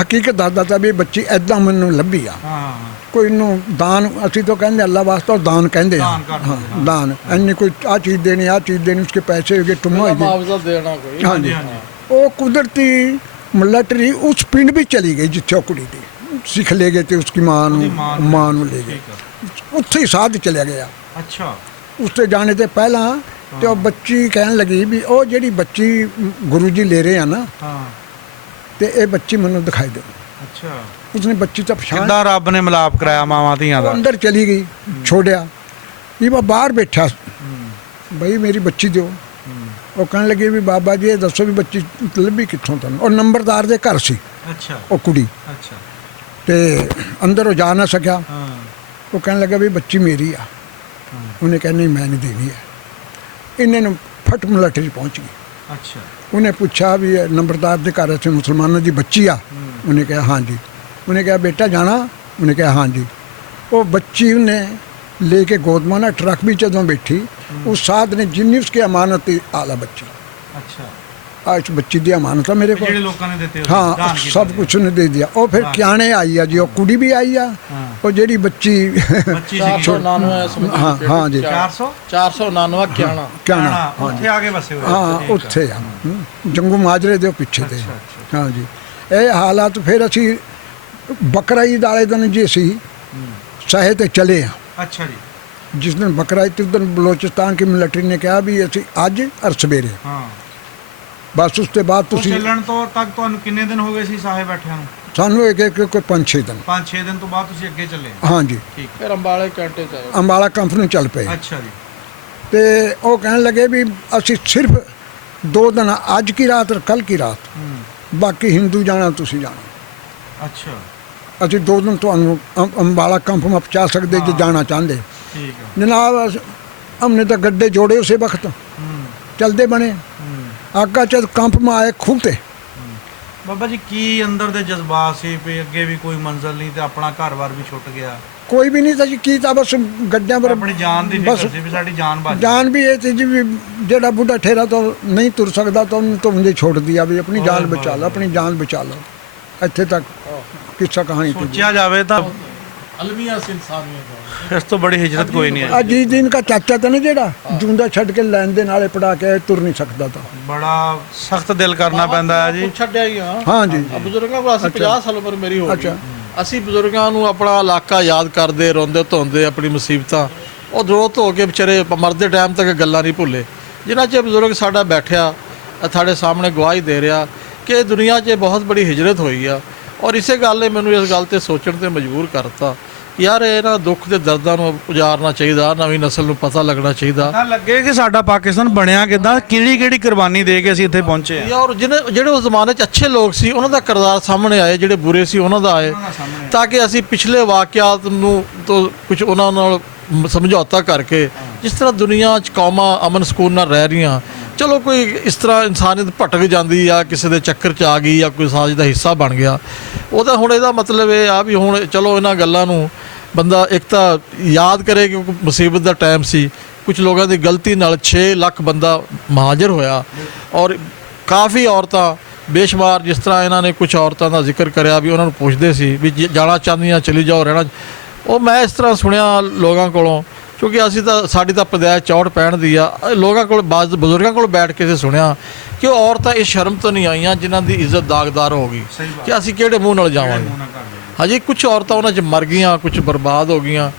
ਹਕੀਕਤ ਦੱਸਦਾ ਤਾ ਵੀ ਬੱਚੀ ਐਦਾਂ ਮੈਨੂੰ ਲੱਭੀ ਆ ਹਾਂ ਕੋਈ ਨੂੰ ਦਾਨ ਅਸੀਂ ਤਾਂ ਕਹਿੰਦੇ ਅੱਲਾ ਵਾਸਤੇ ਦਾਨ ਕਹਿੰਦੇ ਆ ਹਾਂ ਦਾਨ ਐਨੀ ਕੋਈ ਆ ਚੀਜ਼ ਦੇਣੀ ਉਸਕੇ ਪੈਸੇ ਹੋਗੇ ਟੁੰਮਾ ਹੋਗੇ ਮੁਆਵਜ਼ਾ ਦੇਣਾ ਕੋਈ ਹਾਂਜੀ ਉਹ ਕੁਦਰਤੀ ਮਿਲਟਰੀ ਉਸ ਪਿੰਡ ਵੀ ਚਲੀ ਗਈ ਜਿੱਥੇ ਉਹ ਕੁੜੀ ਦੀ ਸਿੱਖ ਲੈ ਗਏ ਤੇ ਉਸकी ਮਾਂ ਨੂੰ ਲੈ ਗਏ ਉੱਥੇ ਹੀ ਸਾਧ ਚਲਿਆ ਗਿਆ ਅੱਛਾ ਉੱਥੇ ਜਾਣੇ ਤੇ ਪਹਿਲਾਂ ਤੇ ਉਹ ਬੱਚੀ ਕਹਿਣ ਲੱਗੀ ਵੀ ਉਹ ਜਿਹੜੀ ਬੱਚੀ ਗੁਰੂ ਜੀ ਲੈ ਰਹੇ ਆ ਨਾ ਹਾਂ ਤੇ ਇਹ ਬੱਚੀ ਮੈਨੂੰ ਦਿਖਾਈ ਦਿਓ ਅੱਛਾ ਉਸਨੇ ਬੱਚੀ ਤਾਂ ਪਛਾਣ ਕਿੱਦਾਂ ਰੱਬ ਨੇ ਮਿਲਾਪ ਕਰਾਇਆ ਮਾਵਾਂ ਧੀਆਂ ਉਹ ਦਾ? ਅੰਦਰ ਚਲੀ ਗਈ ਛੋੜਿਆ ਇਹ ਬਾਹਰ ਬੈਠਾ ਬਈ ਮੇਰੀ ਬੱਚੀ ਦਿਓ ਉਹ ਕਹਿਣ ਲੱਗੇ ਵੀ ਬਾਬਾ ਜੀ ਇਹ ਦੱਸੋ ਵੀ ਬੱਚੀ ਲੱਭੀ ਕਿੱਥੋਂ ਤੁਹਾਨੂੰ ਉਹ ਨੰਬਰਦਾਰ ਦੇ ਘਰ ਸੀ ਅੱਛਾ ਉਹ ਕੁੜੀ ਅੱਛਾ ਤੇ ਅੰਦਰ ਉਹ ਜਾ ਨਾ ਸਕਿਆ ਹਾਂ ਉਹ ਕਹਿਣ ਲੱਗਾ ਵੀ ਬੱਚੀ ਮੇਰੀ ਆ ਉਹਨੇ ਕਿਹਾ ਨਹੀਂ ਮੈਂ ਨਹੀਂ ਦੇਣੀ ਹੈ ਇਹਨਾਂ ਨੂੰ ਫਟ ਮਿਲਟਰੀ ਪਹੁੰਚ ਗਈ ਅੱਛਾ ਉਹਨੇ ਪੁੱਛਿਆ ਵੀ ਇਹ ਨੰਬਰਦਾਰ ਦੇ ਘਰ ਇੱਥੇ ਮੁਸਲਮਾਨਾਂ ਦੀ ਬੱਚੀ ਆ ਉਹਨੇ ਕਿਹਾ ਹਾਂ ਜੀ ਉਹਨੇ ਕਿਹਾ बेटा जाना ਉਹਨੇ ਕਿਹਾ हाँ जी ਉਹ ਬੱਚੀ ਉਹਨੇ ਲੈ ਕੇ ਗੋਦਮਾਨਾ ਟਰੱਕ ਵਿੱਚ ਜਦੋਂ ਬੈਠੀ ਉਸ ਸਾਧ ਨੇ ਜਿੰਨੀ ਉਸकी ਅਮਾਨਤ ਆਲਾ ਬੱਚੀ ਅੱਛਾ आज बच्ची दी अमानत है मेरे को ਜਿਹੜੇ ਲੋਕਾਂ ਨੇ ਦਿੱਤੇ हाँ सब कुछ ने दे दिया और फिर क्याने आई है जी वो कुड़ी भी आई है और जेड़ी बच्ची ਬੱਚੀ ਸੀ 499 हाँ हाँ जी 400 499 ਕਿਆਣਾ क्याना ਉੱਥੇ ਆ ਕੇ ਵਸੇ ਹੋਏ हाँ उत्थे आ जंगू माजरे दे पिछे ते हाँ जी ये हालात फिर असी बकरा ईद वाले दिन जी असी सहे ते चले हाँ ਅੱਛਾ ਜੀ जिस दिन बकरा ईद उस दिन बलोचिस्तान की मिलिट्री ने कहा भी असी अज और सवेरे ਹਾਂ बस उसके बाद ਉਹ तुसी ਚੱਲਣ ਤੋਂ ਤੱਕ ਤੁਹਾਨੂੰ ਕਿੰਨੇ ਦਿਨ ਹੋ ਗਏ ਸੀ ਸਾਹੇ ਬੈਠਿਆਂ ਨੂੰ? सानू एक एक कोई 5-6 दिन 5-6 ਦਿਨ ਤੋਂ ਬਾਅਦ ਤੁਸੀਂ ਅੱਗੇ ਚੱਲੇ? हाँ जी ਠੀਕ ਫਿਰ ਅੰਬਾਲੇ ਘੰਟੇ ਚ ਆਏ अंबाला कंपनी चल पे ਅੱਛਾ ਜੀ ਤੇ ਉਹ ਕਹਿਣ ਲੱਗੇ ਵੀ ਅਸੀਂ ਸਿਰਫ 2 ਦਿਨ ਅੱਜ ਕੀ ਰਾਤ ਔਰ ਕੱਲ ਕੀ ਰਾਤ ਬਾਕੀ ਹਿੰਦੂ ਜਾਣਾ ਤੁਸੀਂ ਜਾਣਾ ਅੱਛਾ ਅਸੀਂ 2 ਦਿਨ ਤੁਹਾਨੂੰ ਅੰਬਾਲਾ ਕੰਪ में ਪਹੁੰਚਾ ਸਕਦੇ ਜੇ ਜਾਣਾ ਚਾਹੁੰਦੇ ਠੀਕ ਹੈ जनाब हमने तो गड्ढे जोड़े उसे वक्त चलते बने ਆਗਾ ਜਦ ਕੰਪ ਮਾ ਆਏ ਖੂਹ ਤੇ ਬਾਬਾ ਜੀ ਕੀ ਅੰਦਰ ਦੇ ਜਜ਼ਬਾਤ ਸੀ ਵੀ ਅੱਗੇ ਵੀ ਕੋਈ ਮੰਜ਼ਿਲ ਨਹੀਂ ਤੇ ਆਪਣਾ ਘਰ-ਬਾਰ ਵੀ ਛੁੱਟ ਗਿਆ? ਕੋਈ ਵੀ ਨਹੀਂ ਤਾਂ ਜੀ ਕੀ ਤਾਂ ਬਸ ਗੱਡਿਆਂ ਪਰ ਆਪਣੀ ਜਾਨ ਦੀ ਬਸ ਫਿਕਰ ਸੀ ਵੀ ਸਾਡੀ ਜਾਨ ਬਚ ਜਾਨ ਵੀ ਇਹ ਸੀ ਜੀ ਵੀ ਜਿਹੜਾ ਬੁੱਢਾ ਠੇਰਾ ਤੋਂ ਨਹੀਂ ਤੁਰ ਸਕਦਾ ਤਾਂ ਉਹਨੂੰ ਤੋਂ ਮੁੰਡੇ ਛੋੜ ਦਿਆ ਵੀ ਆਪਣੀ ਜਾਨ ਬਚਾ ਲਓ, ਆਪਣੀ ਜਾਨ ਬਚਾ ਲਓ। ਇੱਥੇ ਤੱਕ ਕਿੱਸਾ ਕਹਾਣੀ थी। ਸੋਚਿਆ ਜਾਵੇ ਤਾਂ अलमिया से इंसानियत ਇਸ ਤੋਂ ਬੜੀ ਹਿਜਰਤ ਕੋਈ ਨਹੀਂ ਹੈ। ਅਜੀਤ ਦਿਨ ਦਾ ਚਾਚਾ ਤਾਂ ਨਹੀਂ ਜਿਹੜਾ ਜੂੰਦਾ ਛੱਡ ਕੇ ਲੈਣ ਦੇ ਨਾਲੇ ਪੜਾ ਕੇ ਤੁਰ ਨਹੀਂ ਸਕਦਾ ਤਾਂ। ਬੜਾ ਸਖਤ ਦਿਲ ਕਰਨਾ ਪੈਂਦਾ ਹੈ ਜੀ। ਛੱਡਿਆ ਹੀ ਆ ਹਾਂ ਜੀ ਬਜ਼ੁਰਗਾਂ ਕੋਲ ਅਸੀਂ 50 ਸਾਲ ਉਮਰ ਮੇਰੀ ਹੋ ਗਈ। ਅੱਛਾ। ਅਸੀਂ ਬਜ਼ੁਰਗਾਂ ਨੂੰ ਆਪਣਾ ਇਲਾਕਾ ਯਾਦ ਕਰਦੇ ਰੋਂਦੇ ਧੋਂਦੇ ਆਪਣੀ ਮੁਸੀਬਤਾਂ ਉਹ ਰੋ ਧੋ ਕੇ ਵਿਚਾਰੇ ਮਰਦੇ ਟਾਈਮ ਤੱਕ ਗੱਲਾਂ ਨਹੀਂ ਭੁੱਲੇ। ਜਿਨ੍ਹਾਂ 'ਚ ਬਜ਼ੁਰਗ ਸਾਡਾ ਬੈਠਿਆ ਤੁਹਾਡੇ ਸਾਹਮਣੇ ਗਵਾਹੀ ਦੇ ਰਿਹਾ ਕਿ ਦੁਨੀਆ 'ਚ ਬਹੁਤ ਬੜੀ ਹਿਜਰਤ ਹੋਈ ਆ। ਔਰ ਇਸੇ ਗੱਲ ਨੇ ਮੈਨੂੰ ਇਸ ਗੱਲ ਤੇ ਸੋਚਣ ਤੇ ਮਜਬੂਰ ਕਰਤਾ ਯਾਰ ਇਹਨਾਂ ਦੁੱਖ ਦੇ ਦਰਦਾਂ ਨੂੰ ਉਜਾਰਨਾ ਚਾਹੀਦਾ, ਨਵੀਂ ਨਸਲ ਨੂੰ ਪਤਾ ਲੱਗਣਾ ਚਾਹੀਦਾ। ਤਾਂ ਲੱਗੇ ਕਿ ਸਾਡਾ ਪਾਕਿਸਤਾਨ ਬਣਿਆ ਕਿੱਦਾਂ, ਕਿਹੜੀ ਕੁਰਬਾਨੀ ਦੇ ਕੇ ਅਸੀਂ ਇੱਥੇ ਪਹੁੰਚੇ ਆ। ਔਰ ਜਿਹੜੇ ਉਸ ਜ਼ਮਾਨੇ 'ਚ ਅੱਛੇ ਲੋਕ ਸੀ ਉਹਨਾਂ ਦਾ ਕਿਰਦਾਰ ਸਾਹਮਣੇ ਆਏ, ਜਿਹੜੇ ਬੁਰੇ ਸੀ ਉਹਨਾਂ ਦਾ ਆਏ, ਤਾਂ ਕਿ ਅਸੀਂ ਪਿਛਲੇ ਵਾਕਿਆਤ ਨੂੰ ਤੋਂ ਕੁਝ ਉਹਨਾਂ ਨਾਲ ਸਮਝੌਤਾ ਕਰਕੇ ਜਿਸ ਤਰ੍ਹਾਂ ਦੁਨੀਆ 'ਚ ਕੌਮਾਂ ਅਮਨ ਸਕੂਨ ਨਾਲ ਰਹਿ ਰਹੀਆਂ, ਚਲੋ ਕੋਈ ਇਸ ਤਰ੍ਹਾਂ ਇਨਸਾਨੀਅਤ ਭਟਕ ਜਾਂਦੀ ਆ, ਕਿਸੇ ਦੇ ਚੱਕਰ 'ਚ ਆ ਗਈ ਜਾਂ ਕੋਈ ਸਾਜ਼ ਦਾ ਹਿੱਸਾ ਬਣ ਗਿਆ, ਉਹਦਾ ਹੁਣ ਇਹਦਾ ਮਤਲਬ ਇਹ ਆ ਵੀ ਹੁਣ ਚਲੋ ਇਹਨਾਂ ਗੱਲਾਂ ਨੂੰ ਬੰਦਾ ਇੱਕ ਤਾਂ ਯਾਦ ਕਰੇ ਕਿ ਮੁਸੀਬਤ ਦਾ ਟਾਈਮ ਸੀ, ਕੁਝ ਲੋਕਾਂ ਦੀ ਗਲਤੀ ਨਾਲ 6 ਲੱਖ ਬੰਦਾ ਮਹਾਜਰ ਹੋਇਆ ਔਰ ਕਾਫੀ ਔਰਤਾਂ ਬੇਸ਼ੁਮਾਰ, ਜਿਸ ਤਰ੍ਹਾਂ ਇਹਨਾਂ ਨੇ ਕੁਝ ਔਰਤਾਂ ਦਾ ਜ਼ਿਕਰ ਕਰਿਆ ਵੀ ਉਹਨਾਂ ਨੂੰ ਪੁੱਛਦੇ ਸੀ ਵੀ ਜਾਣਾ ਚਾਹੁੰਦੀਆਂ ਚਲੀ ਜਾਓ, ਰਹਿਣਾ। ਉਹ ਮੈਂ ਇਸ ਤਰ੍ਹਾਂ ਸੁਣਿਆ ਲੋਕਾਂ ਕੋਲੋਂ, ਕਿਉਂਕਿ ਅਸੀਂ ਤਾਂ ਸਾਡੀ ਤਾਂ ਪਦਾਇਸ਼ 64 ਦੀ ਆ। ਲੋਕਾਂ ਕੋਲ ਬਜ਼ੁਰਗਾਂ ਕੋਲ ਬੈਠ ਕੇ ਸੁਣਿਆ ਕਿ ਉਹ ਔਰਤਾਂ ਇਸ ਸ਼ਰਮ ਤੋਂ ਨਹੀਂ ਆਈਆਂ ਜਿਨ੍ਹਾਂ ਦੀ ਇੱਜ਼ਤ ਦਾਗਦਾਰ ਹੋ ਗਈ ਕਿ ਅਸੀਂ ਕਿਹੜੇ ਮੂੰਹ ਨਾਲ ਜਾਵਾਂਗੇ। ਹਾਂਜੀ, ਕੁਝ ਔਰਤਾਂ ਉਹਨਾਂ 'ਚ ਮਰ ਗਈਆਂ, ਕੁਝ ਬਰਬਾਦ ਹੋ ਗਈਆਂ,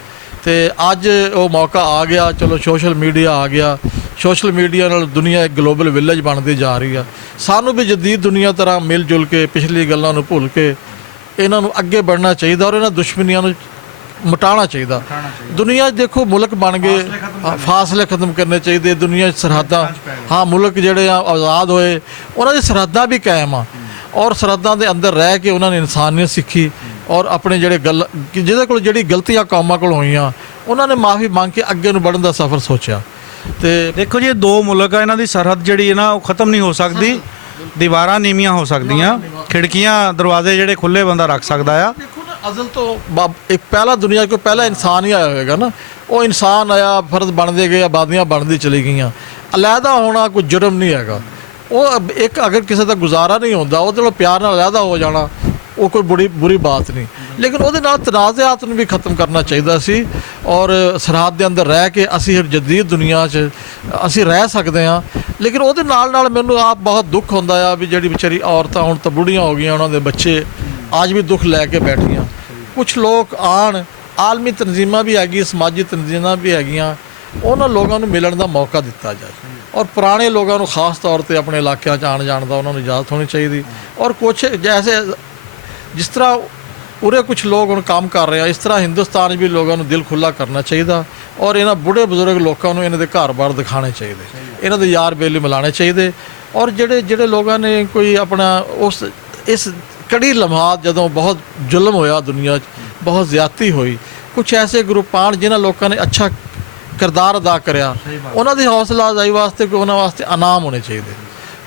ਤੇ ਅੱਜ ਉਹ ਮੌਕਾ ਆ ਗਿਆ। ਚਲੋ ਸੋਸ਼ਲ ਮੀਡੀਆ ਆ ਗਿਆ, ਸੋਸ਼ਲ ਮੀਡੀਆ ਨਾਲ ਦੁਨੀਆ ਇੱਕ ਗਲੋਬਲ ਵਿਲੇਜ ਬਣਦੀ ਜਾ ਰਹੀ ਆ। ਸਾਨੂੰ ਵੀ ਜਦੀਦ ਦੁਨੀਆ ਤਰ੍ਹਾਂ ਮਿਲ ਜੁਲ ਕੇ ਪਿਛਲੀ ਗੱਲਾਂ ਨੂੰ ਭੁੱਲ ਕੇ ਇਹਨਾਂ ਨੂੰ ਅੱਗੇ ਵਧਣਾ ਚਾਹੀਦਾ ਔਰ ਇਹਨਾਂ ਦੁਸ਼ਮਣੀਆਂ ਨੂੰ ਮਿਟਾਉਣਾ ਚਾਹੀਦਾ। ਦੁਨੀਆ 'ਚ ਦੇਖੋ ਮੁਲਕ ਬਣ ਗਏ, ਫਾਸਲੇ ਖਤਮ ਕਰਨੇ ਚਾਹੀਦੇ। ਦੁਨੀਆ 'ਚ ਸਰਹੱਦਾਂ, ਹਾਂ ਮੁਲਕ ਜਿਹੜੇ ਆ ਆਜ਼ਾਦ ਹੋਏ ਉਹਨਾਂ ਦੀ ਸਰਹੱਦਾਂ ਵੀ ਕਾਇਮ ਆ ਔਰ ਸਰਹੱਦਾਂ ਦੇ ਅੰਦਰ ਰਹਿ ਕੇ ਉਹਨਾਂ ਨੇ ਇਨਸਾਨੀਅਤ ਸਿੱਖੀ ਔਰ ਆਪਣੇ ਜਿਹੜੇ ਜਿਹਦੇ ਕੋਲ ਜਿਹੜੀ ਗਲਤੀਆਂ ਕੌਮਾਂ ਕੋਲ ਹੋਈਆਂ ਉਹਨਾਂ ਨੇ ਮਾਫੀ ਮੰਗ ਕੇ ਅੱਗੇ ਨੂੰ ਵਧਣ ਦਾ ਸਫ਼ਰ ਸੋਚਿਆ। ਤੇ ਦੇਖੋ ਜੀ, 2 ਮੁਲਕ ਆ, ਇਹਨਾਂ ਦੀ ਸਰਹੱਦ ਜਿਹੜੀ ਹੈ ਨਾ ਉਹ ਖਤਮ ਨਹੀਂ ਹੋ ਸਕਦੀ। ਦੀਵਾਰਾਂ ਨੀਵੀਆਂ ਹੋ ਸਕਦੀਆਂ, ਖਿੜਕੀਆਂ ਦਰਵਾਜ਼ੇ ਜਿਹੜੇ ਖੁੱਲੇ ਬੰਦਾ ਰੱਖ ਸਕਦਾ ਆ। ਅਜ਼ਲ ਤੋਂ ਇੱਕ ਪਹਿਲਾ ਦੁਨੀਆ ਕੋਈ ਪਹਿਲਾ ਇਨਸਾਨ ਹੀ ਆਇਆ ਹੋਵੇਗਾ ਨਾ, ਉਹ ਇਨਸਾਨ ਆਇਆ, ਫਰਜ਼ ਬਣਦੇ ਗਏ, ਆਬਾਦੀਆਂ ਬਣਦੀ ਚਲੀ ਗਈਆਂ। ਅਲੱਗਾ ਹੋਣਾ ਕੋਈ ਜੁਰਮ ਨਹੀਂ ਹੈਗਾ। ਉਹ ਇੱਕ ਅਗਰ ਕਿਸੇ ਦਾ ਗੁਜ਼ਾਰਾ ਨਹੀਂ ਹੁੰਦਾ ਉਹਦੇ ਨਾਲ ਪਿਆਰ ਨਾਲ ਅਲੱਗਾ ਹੋ ਜਾਣਾ ਉਹ ਕੋਈ ਬੁਰੀ ਬਾਤ ਨਹੀਂ, ਲੇਕਿਨ ਉਹਦੇ ਨਾਲ ਤਨਾਜ਼ਾਤ ਨੂੰ ਵੀ ਖਤਮ ਕਰਨਾ ਚਾਹੀਦਾ ਸੀ। ਔਰ ਸਰਹੱਦ ਦੇ ਅੰਦਰ ਰਹਿ ਕੇ ਅਸੀਂ ਜਦੀਦ ਦੁਨੀਆ 'ਚ ਅਸੀਂ ਰਹਿ ਸਕਦੇ ਹਾਂ। ਲੇਕਿਨ ਉਹਦੇ ਨਾਲ ਮੈਨੂੰ ਆਪ ਬਹੁਤ ਦੁੱਖ ਹੁੰਦਾ ਆ ਵੀ ਜਿਹੜੀ ਵਿਚਾਰੀ ਔਰਤਾਂ ਹੁਣ ਤਾਂ ਬੁੜੀਆਂ ਹੋ ਗਈਆਂ, ਉਹਨਾਂ ਦੇ ਬੱਚੇ ਅੱਜ ਵੀ ਦੁੱਖ ਲੈ ਕੇ ਬੈਠੀਆਂ। ਕੁਝ ਲੋਕ ਆਣ, ਆਲਮੀ ਤਨਜ਼ੀਮਾਂ ਵੀ ਹੈਗੀਆਂ, ਸਮਾਜੀ ਤਨਜ਼ੀਮਾਂ ਵੀ ਹੈਗੀਆਂ, ਉਹਨਾਂ ਲੋਕਾਂ ਨੂੰ ਮਿਲਣ ਦਾ ਮੌਕਾ ਦਿੱਤਾ ਜਾਏ ਔਰ ਪੁਰਾਣੇ ਲੋਕਾਂ ਨੂੰ ਖਾਸ ਤੌਰ ਤੇ ਆਪਣੇ ਇਲਾਕਿਆਂ 'ਚ ਆਉਣ ਜਾਣ ਦਾ ਉਹਨਾਂ ਨੂੰ ਇਜਾਜ਼ਤ ਹੋਣੀ ਚਾਹੀਦੀ। ਔਰ ਕੁਛ ਜੈਸੇ ਜਿਸ ਤਰ੍ਹਾਂ ਉਰੇ ਕੁਝ ਲੋਕ ਹੁਣ ਕੰਮ ਕਰ ਰਹੇ ਆ, ਇਸ ਤਰ੍ਹਾਂ ਹਿੰਦੁਸਤਾਨ ਵੀ ਲੋਕਾਂ ਨੂੰ ਦਿਲ ਖੁੱਲ੍ਹਾ ਕਰਨਾ ਚਾਹੀਦਾ ਔਰ ਇਹਨਾਂ ਬੁੱਢੇ ਬਜ਼ੁਰਗ ਲੋਕਾਂ ਨੂੰ ਇਹਨਾਂ ਦੇ ਘਰ-ਬਾਰ ਦਿਖਾਉਣੇ ਚਾਹੀਦੇ, ਇਹਨਾਂ ਦੇ ਯਾਰ ਬੇਲੀ ਮਿਲਾਉਣੇ ਚਾਹੀਦੇ। ਔਰ ਜਿਹੜੇ ਲੋਕਾਂ ਨੇ ਕੋਈ ਆਪਣਾ ਇਸ ਕੜੀ ਲਮਹਾਤ ਜਦੋਂ ਬਹੁਤ ਜ਼ੁਲਮ ਹੋਇਆ ਦੁਨੀਆ 'ਚ, ਬਹੁਤ ਜ਼ਿਆਦਤੀ ਹੋਈ, ਕੁਝ ਐਸੇ ਗਰੁੱਪ ਆਣ ਜਿਨ੍ਹਾਂ ਲੋਕਾਂ ਨੇ ਅੱਛਾ ਕਿਰਦਾਰ ਅਦਾ ਕਰਿਆ, ਉਹਨਾਂ ਦੀ ਹੌਸਲਾ ਅਫਜ਼ਾਈ ਵਾਸਤੇ ਕੋਈ ਉਹਨਾਂ ਵਾਸਤੇ ਇਨਾਮ ਹੋਣੇ ਚਾਹੀਦੇ,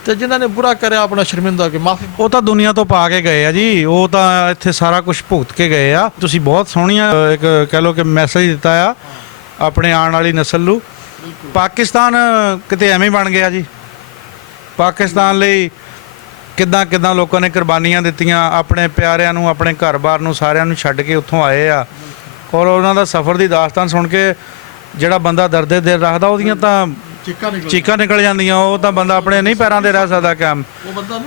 ਤੇ ਜਿਨ੍ਹਾਂ ਨੇ ਬੁਰਾ ਕਰਿਆ ਆਪਣਾ ਸ਼ਰਮਿੰਦਾ ਕੇ ਮਾਫੀ। ਉਹ ਤਾਂ ਦੁਨੀਆ ਤੋਂ ਪਾ ਕੇ ਗਏ ਆ ਜੀ, ਉਹ ਤਾਂ ਇੱਥੇ ਸਾਰਾ ਕੁਝ ਭੁਗਤ ਕੇ ਗਏ ਆ। ਤੁਸੀਂ ਬਹੁਤ ਸੋਹਣੀਆਂ ਇੱਕ ਕਹਿ ਲਓ ਕਿ ਮੈਸੇਜ ਦਿੱਤਾ ਆ ਆਪਣੇ ਆਉਣ ਵਾਲੀ ਨਸਲ ਨੂੰ। ਪਾਕਿਸਤਾਨ ਕਿਤੇ ਐਵੇਂ ਬਣ ਗਿਆ ਜੀ। ਪਾਕਿਸਤਾਨ ਲਈ ਕਿੱਦਾਂ ਲੋਕਾਂ ਨੇ ਕੁਰਬਾਨੀਆਂ ਦਿੱਤੀਆਂ, ਆਪਣੇ ਪਿਆਰਿਆਂ ਨੂੰ, ਆਪਣੇ ਘਰ-ਬਾਰ ਨੂੰ, ਸਾਰਿਆਂ ਨੂੰ ਛੱਡ ਕੇ ਉੱਥੋਂ ਆਏ ਆ। ਔਰ ਉਹਨਾਂ ਦਾ ਸਫ਼ਰ ਦੀ ਦਾਸਤਾਨ ਸੁਣ ਕੇ ਜਿਹੜਾ ਬੰਦਾ ਦਰਦੇ ਦਿਲ ਰੱਖਦਾ ਉਹਦੀਆਂ ਤਾਂ ਚੀਕਾਂ ਨਿਕਲ ਜਾਂਦੀਆਂ। ਉਹ ਤਾਂ ਬੰਦਾ ਆਪਣੇ ਨਹੀਂ ਪੈਰਾਂ 'ਤੇ ਰਹਿ ਸਕਦਾ ਕੰਮ।